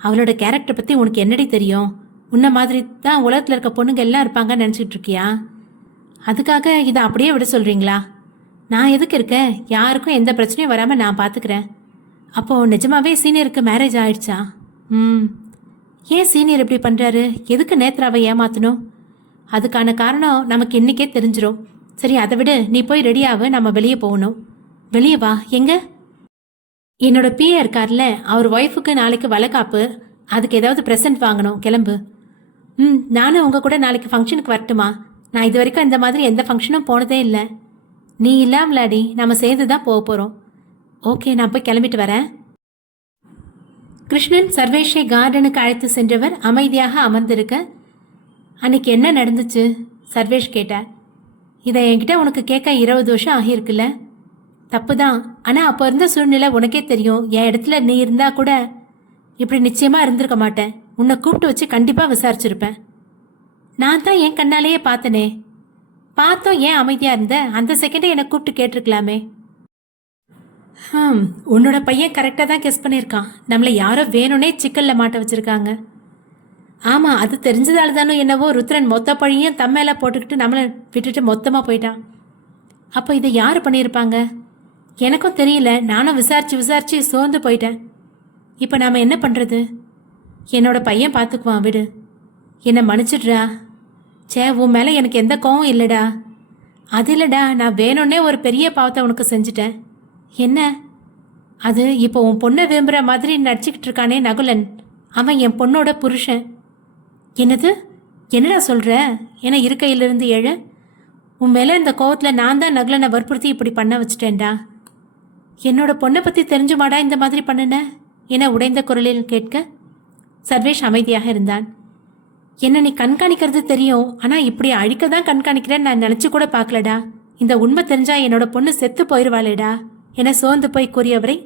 அவளோட கேரக்டர் பற்றி உனக்கு என்னடி தெரியும்? உன்ன மாதிரி தான் உலகத்தில் இருக்க பொண்ணுங்க எல்லாம் இருப்பாங்கன்னு நினச்சிட்டு இருக்கியா? அதுக்காக இதை அப்படியே விட சொல்கிறீங்களா? நான் எதுக்கு இருக்கேன்? யாருக்கும் எந்த பிரச்சனையும் வராமல் நான் பார்த்துக்கிறேன். அப்போது நிஜமாவே சீனியருக்கு மேரேஜ் ஆயிடுச்சா? ஏன் சீனியர் இப்படி பண்ணுறாரு? எதுக்கு நேத்ராவை ஏமாற்றணும்? அதுக்கான காரணம் நமக்கு இன்றைக்கே தெரிஞ்சிடும். சரி, அதை விடு. நீ போய் ரெடியாகு, நம்ம வெளியே போகணும். வெளியே வா. எங்க? என்னோட பிஏ இருக்கார்ல, அவர் ஒய்ஃபுக்கு நாளைக்கு வளைகாப்பு. அதுக்கு ஏதாவது ப்ரெசன்ட் வாங்கணும். கிளம்பு. நானும் உங்கள் கூட நாளைக்கு ஃபங்க்ஷனுக்கு வரட்டுமா? நான் இது வரைக்கும் இந்த மாதிரி எந்த ஃபங்க்ஷனும் போனதே இல்லை. நீ இல்லாமலாடி, நம்ம சேர்ந்து தான் போக போகிறோம். ஓகே, நான் போய் கிளம்பிட்டு வரேன். கிருஷ்ணன் சர்வேஷை கார்டனுக்கு அழைத்து சென்றவர் அமைதியாக அமர்ந்திருக்க, அன்னைக்கு என்ன நடந்துச்சு? சர்வேஷ் கேட்டார். இதை என்கிட்ட உனக்கு கேட்க 20 வருஷம் ஆகியிருக்குல்ல? தப்பு தான். ஆனால் அப்போ இருந்த சூழ்நிலை உனக்கே தெரியும். என் இடத்துல நீ இருந்தா கூட இப்படி நிச்சயமாக இருந்திருக்க மாட்டேன். உன்னை கூப்பிட்டு வச்சு கண்டிப்பாக விசாரிச்சிருப்பேன். நான் தான் என் கண்ணாலேயே பார்த்தனே. பார்த்தோம், ஏன் அமைதியாக இருந்த? அந்த செகண்டே என்னை கூப்பிட்டு கேட்டிருக்கலாமே. உன்னோட பையன் கரெக்டாக தான் கெஸ் பண்ணியிருக்கான். நம்மளை யாரோ வேணும்னே சிக்கலில் மாட்ட வச்சுருக்காங்க. ஆமாம், அது தெரிஞ்சதால தானோ என்னவோ ருத்ரன் மொத்த பழியும் தம்மேல போட்டுக்கிட்டு நம்மளை விட்டுட்டு மொத்தமாக போயிட்டான். அப்போ இதை யார் பண்ணியிருப்பாங்க? எனக்கும் தெரியல. நானும் விசாரித்து சோர்ந்து போயிட்டேன். இப்போ நாம் என்ன பண்ணுறது? என்னோட பையன் பார்த்துக்குவான், விடு. என்னை மன்னிச்சிடுறா. உன் மேலே எனக்கு எந்த கோவம் இல்லைடா. அது இல்லைடா, நான் வேணும்னே ஒரு பெரிய பாவத்தை உனக்கு செஞ்சுட்டேன். என்ன அது? இப்போ உன் பொண்ணை விரும்புகிற மாதிரி நடிச்சுக்கிட்டு இருக்கானே நகுலன், அவன் என் பொண்ணோட புருஷன். என்னது? என்னடா சொல்கிற? என இருக்கையிலிருந்து எழ, உன் மேலே இந்த கோவத்தில் நான் தான் நகுலனை வற்புறுத்தி இப்படி பண்ண வச்சுட்டேன்டா. என்னோட பொண்ணை பற்றி தெரிஞ்சுமாடா இந்த மாதிரி பண்ணுன என உடைந்த குரலில் கேட்க சர்வேஷ் அமைதியாக இருந்தான். என்ன நீ கண்காணிக்கிறது தெரியும், ஆனால் இப்படி அழிக்க தான் கண்காணிக்கிறேன்னு நான் நினச்சி கூட பார்க்கலடா. இந்த உண்மை தெரிஞ்சா என்னோட பொண்ணு செத்து போயிடுவாளேடா என சோர்ந்து போய் கூறியவரை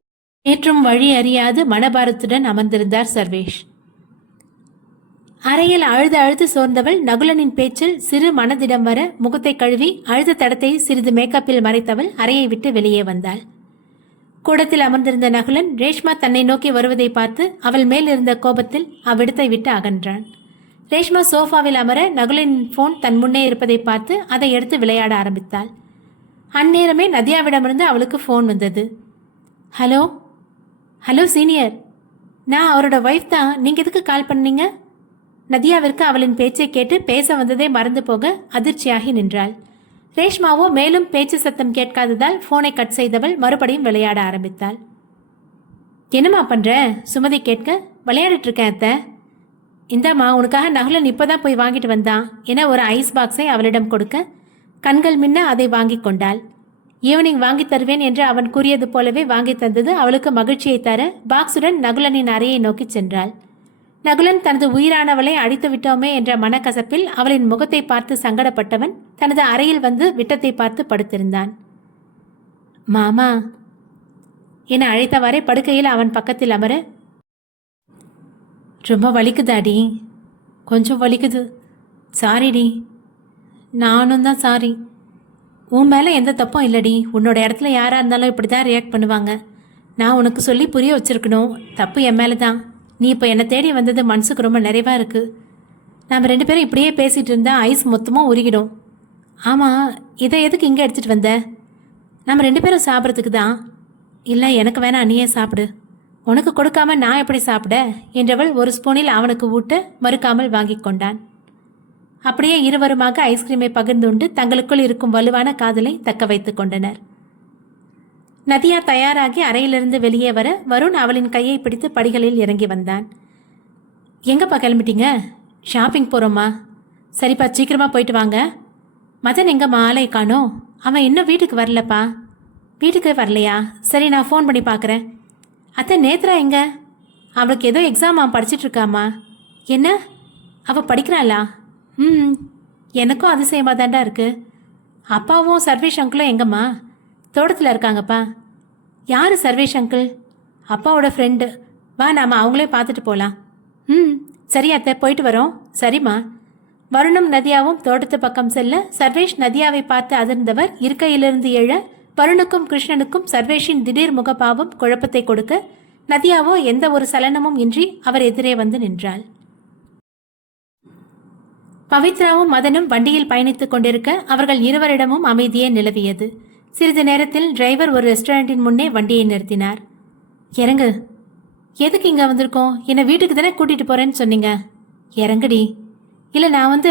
நேற்றும் வழி அறியாது மனபாரத்துடன் அமர்ந்திருந்தார் சர்வேஷ். அறையில் அழுது சோர்ந்தவள் நகுலனின் பேச்சில் சிறு மனதிடம் வர முகத்தை கழுவி அழுத தடத்தை சிறிது மேக்கப்பில் மறைத்தவள் அறையை விட்டு வெளியே வந்தாள். கூடத்தில் அமர்ந்திருந்த நகுலன் ரேஷ்மா தன்னை நோக்கி வருவதை பார்த்து அவள் மேல் இருந்த கோபத்தில் அவ்விடத்தை விட்டு அகன்றான். ரேஷ்மா சோஃபாவில் அமர நகுலனின் போன் தன் முன்னே இருப்பதை பார்த்து அதை எடுத்து விளையாட ஆரம்பித்தாள். அந்நேரமே நதியாவிடமிருந்து அவளுக்கு ஃபோன் வந்தது. ஹலோ ஹலோ சீனியர், நான் அவரோட ஒய்ஃப் தான். நீங்கள் எதுக்கு கால் பண்ணீங்க? நதியாவிற்கு அவளின் பேச்சை கேட்டு பேச வந்ததே மறந்து போக அதிர்ச்சியாகி நின்றாள். ரேஷ்மாவோ மேலும் பேச்சு சத்தம் கேட்காததால் ஃபோனை கட் செய்தவள் மறுபடியும் விளையாட ஆரம்பித்தாள். என்னம்மா பண்ணுற? சுமதி கேட்க, விளையாடிட்டு இருக்கேன் அத்தை. இந்தாம்மா, உனக்காக நகுலன் இப்போ தான் போய் வாங்கிட்டு வந்தான் என ஒரு ஐஸ் பாக்ஸை அவளிடம் கொடுக்க கண்கள் மின்ன அதை வாங்கி கொண்டாள். ஈவினிங் வாங்கி தருவேன் என்று அவன் கூறியது போலவே வாங்கி தந்தது அவளுக்கு மகிழ்ச்சியை தர பாக்ஸுடன் நகுலனின் அறையை நோக்கி சென்றாள். நகுலன் தனது உயிரானவளை அடித்து விட்டோமே என்ற மனக்கசப்பில் அவளின் முகத்தை பார்த்து சங்கடப்பட்டவன் தனது அறையில் வந்து விட்டத்தை பார்த்து படுத்திருந்தான். மாமா என அழைத்தவாறே படுக்கையில் அவன் பக்கத்தில் அமர, ரொம்ப வலிக்குதாடி? கொஞ்சம் வலிக்குது. சாரிடி. நானும் தான் சாரி. உன் மேலே எந்த தப்பும் இல்லடி. உன்னோட இடத்துல யாராக இருந்தாலும் இப்படி தான் ரியாக்ட் பண்ணுவாங்க. நான் உனக்கு சொல்லி புரிய வச்சுருக்கணும். தப்பு என் மேலே தான். நீ இப்போ என்னை தேடி வந்தது மனசுக்கு ரொம்ப நிறைவாக இருக்குது. நம்ம 2 பேரும் இப்படியே பேசிகிட்டு இருந்தால் ஐஸ் மொத்தமாக உருகிடும். ஆமாம், இதை எதுக்கு இங்கே எடுத்துகிட்டு வந்த? நம்ம 2 பேரும் சாப்பிட்றதுக்கு தான். இல்லை, எனக்கு வேணாம், நீயே சாப்பிடு. உனக்கு கொடுக்காம நான் எப்படி சாப்பிட என்றவள் ஒரு ஸ்பூனில் அவனுக்கு ஊட்ட மறுக்காமல் வாங்கி கொண்டான். அப்படியே இருவருமாக ஐஸ்கிரீமை பகிர்ந்துண்டு தங்களுக்குள் இருக்கும் வலுவான காதலை தக்க வைத்துக் கொண்டனர். நதியா தயாராகி அறையிலிருந்து வெளியே வர வருண் அவளின் கையை பிடித்து படிகளில் இறங்கி வந்தான். எங்கப்பா கிளம்பிட்டீங்க? ஷாப்பிங் போகிறோம்மா. சரிப்பா, சீக்கிரமாக போயிட்டு வாங்க. மதன் எங்கம்மா? ஆளை காணோம். அவன் இன்னும் வீட்டுக்கு வரலப்பா. வீட்டுக்கு வரலையா? சரி, நான் ஃபோன் பண்ணி பார்க்குறேன். அத்தை, நேத்ரா எங்க? அவளுக்கு ஏதோ எக்ஸாம் படிச்சுட்டு இருக்காம்மா. என்ன, அவள் படிக்கிறாளா? எனக்கும் அதிசயமாக தாண்டா இருக்குது. அப்பாவும் சர்வேஷ் அங்கிளும் எங்கம்மா? தோட்டத்தில் இருக்காங்கப்பா. யார் சர்வேஷ் அங்கிள்? அப்பாவோட ஃப்ரெண்டு. வா, நாம் அவங்களே பார்த்துட்டு போகலாம். சரி அத்தை, போயிட்டு வரோம். சரிம்மா. வருணும் நதியாவும் தோட்டத்து பக்கம் செல்ல சர்வேஷ் நதியாவை பார்த்து அதிர்ந்தவர் இருக்கையிலிருந்து எழ வருணுக்கும் கிருஷ்ணனுக்கும் சர்வேஷின் திடீர் முகபாவம் குழப்பத்தை கொடுக்க நதியாவோ எந்த ஒரு சலனமும் இன்றி அவர் எதிரே வந்து நின்றாள். பவித்ராவும் மதனும் வண்டியில் பயணித்துக் கொண்டிருக்க அவர்கள் இருவரிடமும் அமைதியே நிலவியது. சிறிது நேரத்தில் டிரைவர் ஒரு ரெஸ்டாரண்டின் முன்னே வண்டியை நிறுத்தினார். இறங்கு. எதுக்கு இங்கே வந்திருக்கோம்? என்னை வீட்டுக்கு தானே கூட்டிகிட்டு போகிறேன்னு சொன்னீங்க. இறங்குடி. இல்லை நான்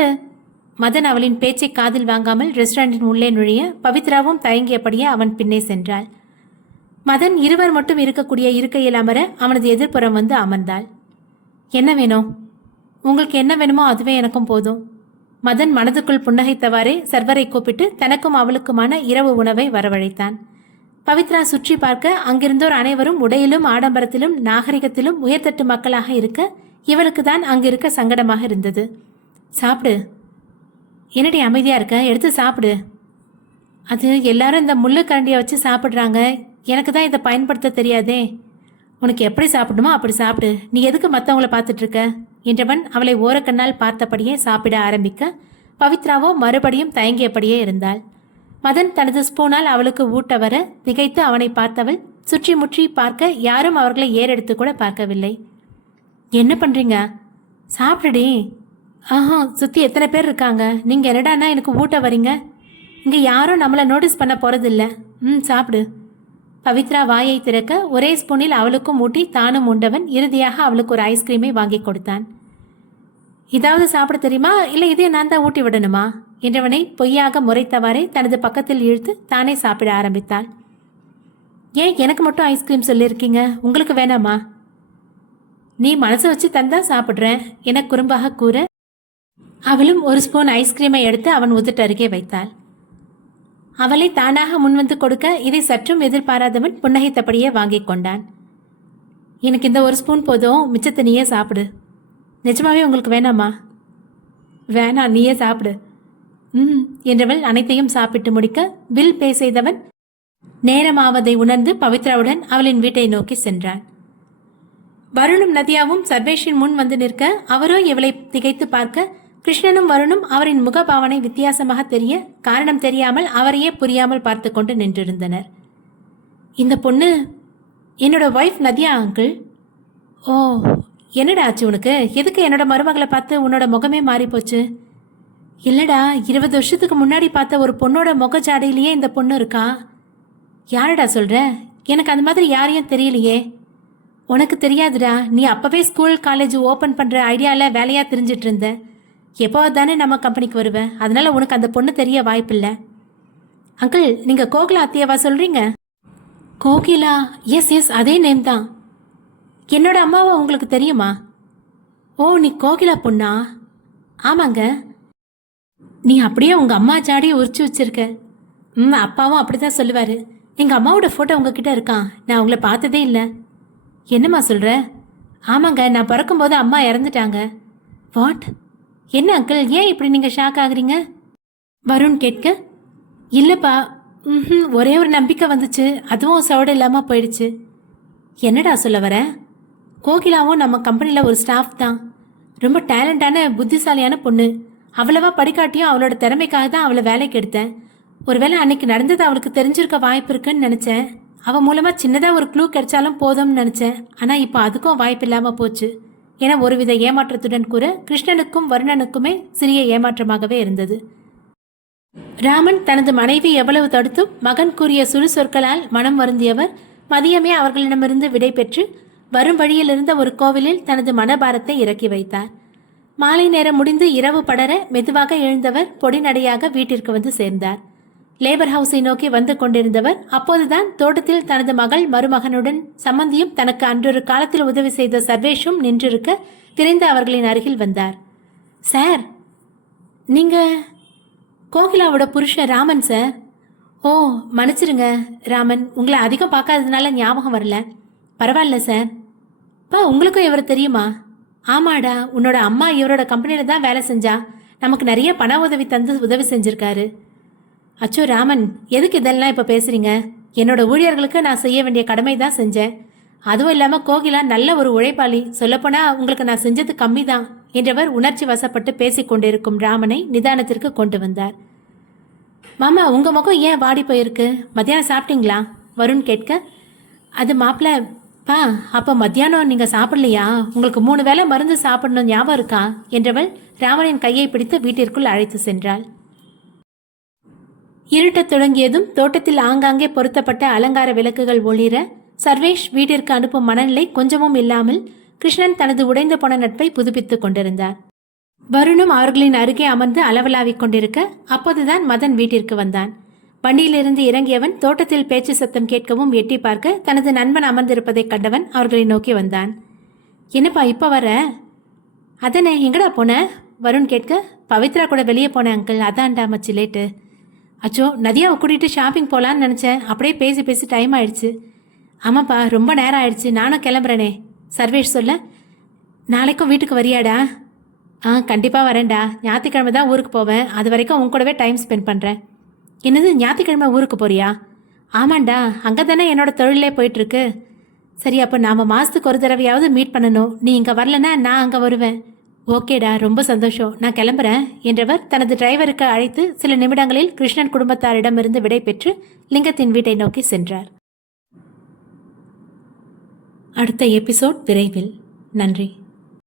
மதன் அவளின் பேச்சை காதில் வாங்காமல் ரெஸ்டாரண்டின் உள்ளே நுழைய பவித்ராவும் தயங்கியபடியே அவன் பின்னே சென்றாள். மதன் இருவர் மட்டும் இருக்கக்கூடிய இருக்கையில் அமர அவனது எதிர்ப்புறம் வந்து அமர்ந்தாள். என்ன வேணும்? உங்களுக்கு என்ன வேணுமோ அதுவே எனக்கும் போதும். மதன் மனதுக்குள் புன்னகைத்தவாறே சர்வரை கூப்பிட்டு தனக்கும் அவளுக்குமான இரவு உணவை வரவழைத்தான். பவித்ரா சுற்றி பார்க்க அங்கிருந்தோர் அனைவரும் உடையிலும் ஆடம்பரத்திலும் நாகரிகத்திலும் உயர்தட்டு மக்களாக இருக்க இவளுக்கு தான் அங்கிருக்க சங்கடமாக இருந்தது. சாப்பிடு. என்னடி அமைதியா இருக்க? எடுத்து சாப்பிடு. அது எல்லாரும் இந்த முள்ளு கரண்டியை வச்சு சாப்பிட்றாங்க. எனக்கு தான் இதை பயன்படுத்த தெரியாதே. உனக்கு எப்படி சாப்பிடணுமோ அப்படி சாப்பிடு. நீ எதுக்கு மற்றவங்கள பார்த்துட்டு இருக்க என்றவன் அவளை ஓரக்கண்ணால் பார்த்தபடியே சாப்பிட ஆரம்பிக்க பவித்ராவோ மறுபடியும் தயங்கியபடியே இருந்தாள். மதன் தனது ஸ்பூனால் அவளுக்கு ஊட்ட வர திகைத்து அவனை பார்த்தவள் சுற்றி முற்றி பார்க்க யாரும் அவர்களை ஏறெடுத்து கூட பார்க்கவில்லை. என்ன பண்றீங்க? சாப்பிடுடி. ஆஹா, சுற்றி எத்தனை பேர் இருக்காங்க. நீங்கள் என்னடானா எனக்கு ஊட்ட வரீங்க? இங்கே யாரும் நம்மளை நோட்டீஸ் பண்ண போகிறதில்ல. சாப்பிடு. பவித்ரா வாயை திறக்க ஒரே ஸ்பூனில் அவளுக்கும் ஊட்டி தானும் உண்டவன் இறுதியாக அவளுக்கு ஒரு ஐஸ்கிரீமை வாங்கி கொடுத்தான். இதாவது சாப்பிட தெரியுமா, இல்லை இதே நான் தான் ஊட்டி விடணுமா என்றவனை பொய்யாக முறைத்தவாறே தனது பக்கத்தில் இழுத்து தானே சாப்பிட ஆரம்பித்தாள். ஏன் எனக்கு மட்டும் ஐஸ்கிரீம் சொல்லியிருக்கீங்க? உங்களுக்கு வேணாமா? நீ மனசு வச்சு தந்தா சாப்பிட்றேன் என குறும்பாக கூற அவளும் ஒரு ஸ்பூன் ஐஸ்கிரீமை எடுத்து அவன் உதட்டு அருகே வைத்தாள். அவளை தானாக முன்வந்து கொடுக்க இதை சற்றும் எதிர்பாராதவன் புன்னகைத்தபடியே வாங்கி கொண்டான். எனக்கு இந்த ஒரு ஸ்பூன் போதும், மிச்சத்தை நீயே சாப்பிடு. நிஜமாவே உங்களுக்கு வேணாமா? வேணாம், நீயே சாப்பிடு. என்றவள் அனைத்தையும் சாப்பிட்டு முடிக்க பில் பே செய்தவன் நேரமாவதை உணர்ந்து பவித்ராவுடன் அவளின் வீட்டை நோக்கி சென்றான். வருணும் நதியாவும் சர்வேஷின் முன் வந்து நிற்க அவரோ இவளை திகைத்து பார்க்க கிருஷ்ணனும் வருணும் அவரின் முகபாவனை வித்தியாசமாக தெரிய காரணம் தெரியாமல் அவரையே புரியாமல் பார்த்து கொண்டு நின்றிருந்தனர். இந்த பொண்ணு என்னோட ஒய்ஃப் நதியா அங்கிள். ஓ, என்னடா ஆச்சு உனக்கு? எதுக்கு என்னோட மருமகளை பார்த்து உன்னோட முகமே மாறி போச்சு? இல்லடா, 20 வருஷத்துக்கு முன்னாடி பார்த்த ஒரு பொண்ணோட முக ஜாடையிலேயே இந்த பொண்ணு இருக்கா. யாரடா சொல்ற? எனக்கு அந்த மாதிரி யாரையும் தெரியலையே. உனக்கு தெரியாதுடா, நீ அப்பவே ஸ்கூல் காலேஜ் ஓப்பன் பண்ற ஐடியாவில் வேலையா தெரிஞ்சிட்டு இருந்த. எப்போ தானே நம்ம கம்பெனிக்கு வருவேன், அதனால உனக்கு அந்த பொண்ணு தெரிய வாய்ப்பில்லை. அங்கிள், நீங்க கோகிலா அத்தியாவா சொல்றீங்க? கோகிலா? எஸ், அதே நேம் தான். என்னோட அம்மாவை உங்களுக்கு தெரியுமா? ஓ, நீ கோகிலா பொண்ணா? ஆமாங்க. நீ அப்படியே உங்க அம்மா ஜாடியை உரிச்சு வச்சிருக்க. அப்பாவும் அப்படிதான் சொல்லுவாரு. எங்க அம்மாவோட போட்டோ உங்ககிட்ட இருக்கான். நான் உங்களை பார்த்ததே இல்லை. என்னம்மா சொல்ற? ஆமாங்க, நான் பிறக்கும்போது அம்மா இறந்துட்டாங்க. வாட்? என்ன அங்கிள், ஏன் இப்படி நீங்கள் ஷாக் ஆகுறீங்க? வருண் கேட்க, இல்லைப்பா, ஒரே ஒரு நம்பிக்கை வந்துச்சு, அதுவும் சவுடு இல்லாமல் போயிடுச்சு. என்னடா சொல்ல வர? கோகிலாவும் நம்ம கம்பெனியில் ஒரு ஸ்டாஃப் தான். ரொம்ப டேலண்டான புத்திசாலியான பொண்ணு. அவ்வளவா படிக்காட்டியும் அவளோட திறமைக்காக தான் அவளை வேலைக்கு எடுத்தேன். ஒருவேளை அன்னைக்கு நடந்தது அவளுக்கு தெரிஞ்சிருக்க வாய்ப்பு இருக்குன்னு நினச்சேன். அவள் மூலமாக சின்னதாக ஒரு க்ளூ கிடைச்சாலும் போதும்னு நினச்சேன். ஆனால் இப்போ அதுக்கும் வாய்ப்பு இல்லாமல் போச்சு என ஒருவித ஏமாற்றத்துடன் கூற கிருஷ்ணனுக்கும் வருணனுக்குமே சிறிய ஏமாற்றமாகவே இருந்தது. ராமன் தனது மனைவி எவ்வளவு தடுத்தும் மகன் கூறிய சுடு சொற்களால் மனம் வருந்தியவர் மதியமே அவர்களிடமிருந்து விடை பெற்று வரும் வழியில் இருந்த ஒரு கோவிலில் தனது மனபாரத்தை இறக்கி வைத்தார். மாலை நேரம் முடிந்து இரவு படர மெதுவாக எழுந்தவர் பொடிநடையாக வீட்டிற்கு வந்து சேர்ந்தார். லேபர் ஹவுஸை நோக்கி வந்து கொண்டிருந்தவர் அப்போதுதான் தோட்டத்தில் தனது மகள் மருமகனுடன் சம்பந்தியும் தனக்கு அன்றொரு காலத்தில் உதவி செய்த சர்வேஷும் நின்றிருக்க விரைந்து அவர்களின் அருகில் வந்தார். சார், நீங்க கோகிலாவோட புருஷன் ராமன் சார். ஓ, மன்னிச்சிருங்க ராமன், உங்களை அதிகம் பார்க்காததுனால ஞாபகம் வரல. பரவாயில்ல சார். பா, உங்களுக்கும் இவர் தெரியுமா? ஆமாடா, உன்னோட அம்மா இவரோட கம்பெனியில் தான் வேலை செஞ்சா. நமக்கு நிறைய பண உதவி தந்து உதவி செஞ்சிருக்காரு. அச்சோ ராமன், எதுக்கு இதெல்லாம் இப்போ பேசுறீங்க? என்னோட ஊழியர்களுக்கு நான் செய்ய வேண்டிய கடமை தான் செஞ்சேன். அதுவும் இல்லாமல் கோகிலா நல்ல ஒரு உழைப்பாளி. சொல்லப்போனால் உங்களுக்கு நான் செஞ்சது கம்மி தான் என்றவர் உணர்ச்சி வசப்பட்டு பேசிக் கொண்டிருக்கும் ராமனை நிதானத்திற்கு கொண்டு வந்தார். மாமா உங்கள் முகம் ஏன் வாடி போயிருக்கு? மத்தியானம் சாப்பிட்டீங்களா? வருண் கேட்க, அது மாப்பிள்ள பா, அப்போ மத்தியானம் நீங்கள் சாப்பிடலையா? உங்களுக்கு 3 வேளை மருந்து சாப்பிடணும் ஞாபகம் இருக்கா என்றவள் ராமனின் கையை பிடித்து வீட்டிற்குள் அழைத்து சென்றாள். இருட்டத் தொடங்கியதும் தோட்டத்தில் ஆங்காங்கே பொருத்தப்பட்ட அலங்கார விளக்குகள் ஒளிர சர்வேஷ் வீட்டிற்கு அனுப்பும் மனநிலை கொஞ்சமும் இல்லாமல் கிருஷ்ணன் தனது உடைந்து போன நட்பை புதுப்பித்துக் கொண்டிருந்தார். வருணும் அவர்களின் அருகே அமர்ந்து அளவலாவிக் கொண்டிருக்க அப்போதுதான் மதன் வீட்டிற்கு வந்தான். வண்டியிலிருந்து இறங்கியவன் தோட்டத்தில் பேச்சு சத்தம் கேட்கவும் எட்டி பார்க்க தனது நண்பன் அமர்ந்திருப்பதைக் கண்டவன் அவர்களை நோக்கி வந்தான். என்னப்பா இப்ப வர? அதனே எங்கடா போன? வருண் கேட்க, பவித்ரா கூட வெளியே போன அங்கிள், அதான்டா மச்சி லேட்டு. அச்சோ, நதியாவை கூட்டிகிட்டு ஷாப்பிங் போகலான்னு நினச்சேன். அப்படியே பேசி பேசி டைம் ஆயிடுச்சு. ஆமாப்பா, ரொம்ப நேரம் ஆயிடுச்சு, நானும் கிளம்புறேனே. சர்வேஷ் சொல்ல, நாளைக்கும் வீட்டுக்கு வரியாடா? கண்டிப்பாக வரேன்டா. ஞாயிற்றுக்கிழமை தான் ஊருக்கு போவேன். அது வரைக்கும் உன் கூடவே டைம் ஸ்பெண்ட் பண்ணுறேன். என்னது, ஞாயிற்றுக்கிழமை ஊருக்கு போறியா? ஆமாண்டா, அங்கே தானே என்னோட தொழிலே போயிட்டுருக்கு. சரி, அப்போ நாம் மாதத்துக்கு ஒரு தடவையாவது மீட் பண்ணணும். நீ இங்கே வரலன்னா நான் அங்கே வருவேன். ஓகேடா, ரொம்ப சந்தோஷம், நான் கிளம்புறேன் என்றவர் தனது டிரைவருக்கு அழைத்து சில நிமிடங்களில் கிருஷ்ணன் குடும்பத்தாரிடமிருந்து விடை பெற்று லிங்கத்தின் வீட்டை நோக்கி சென்றார். அடுத்த எபிசோட் விரைவில். நன்றி.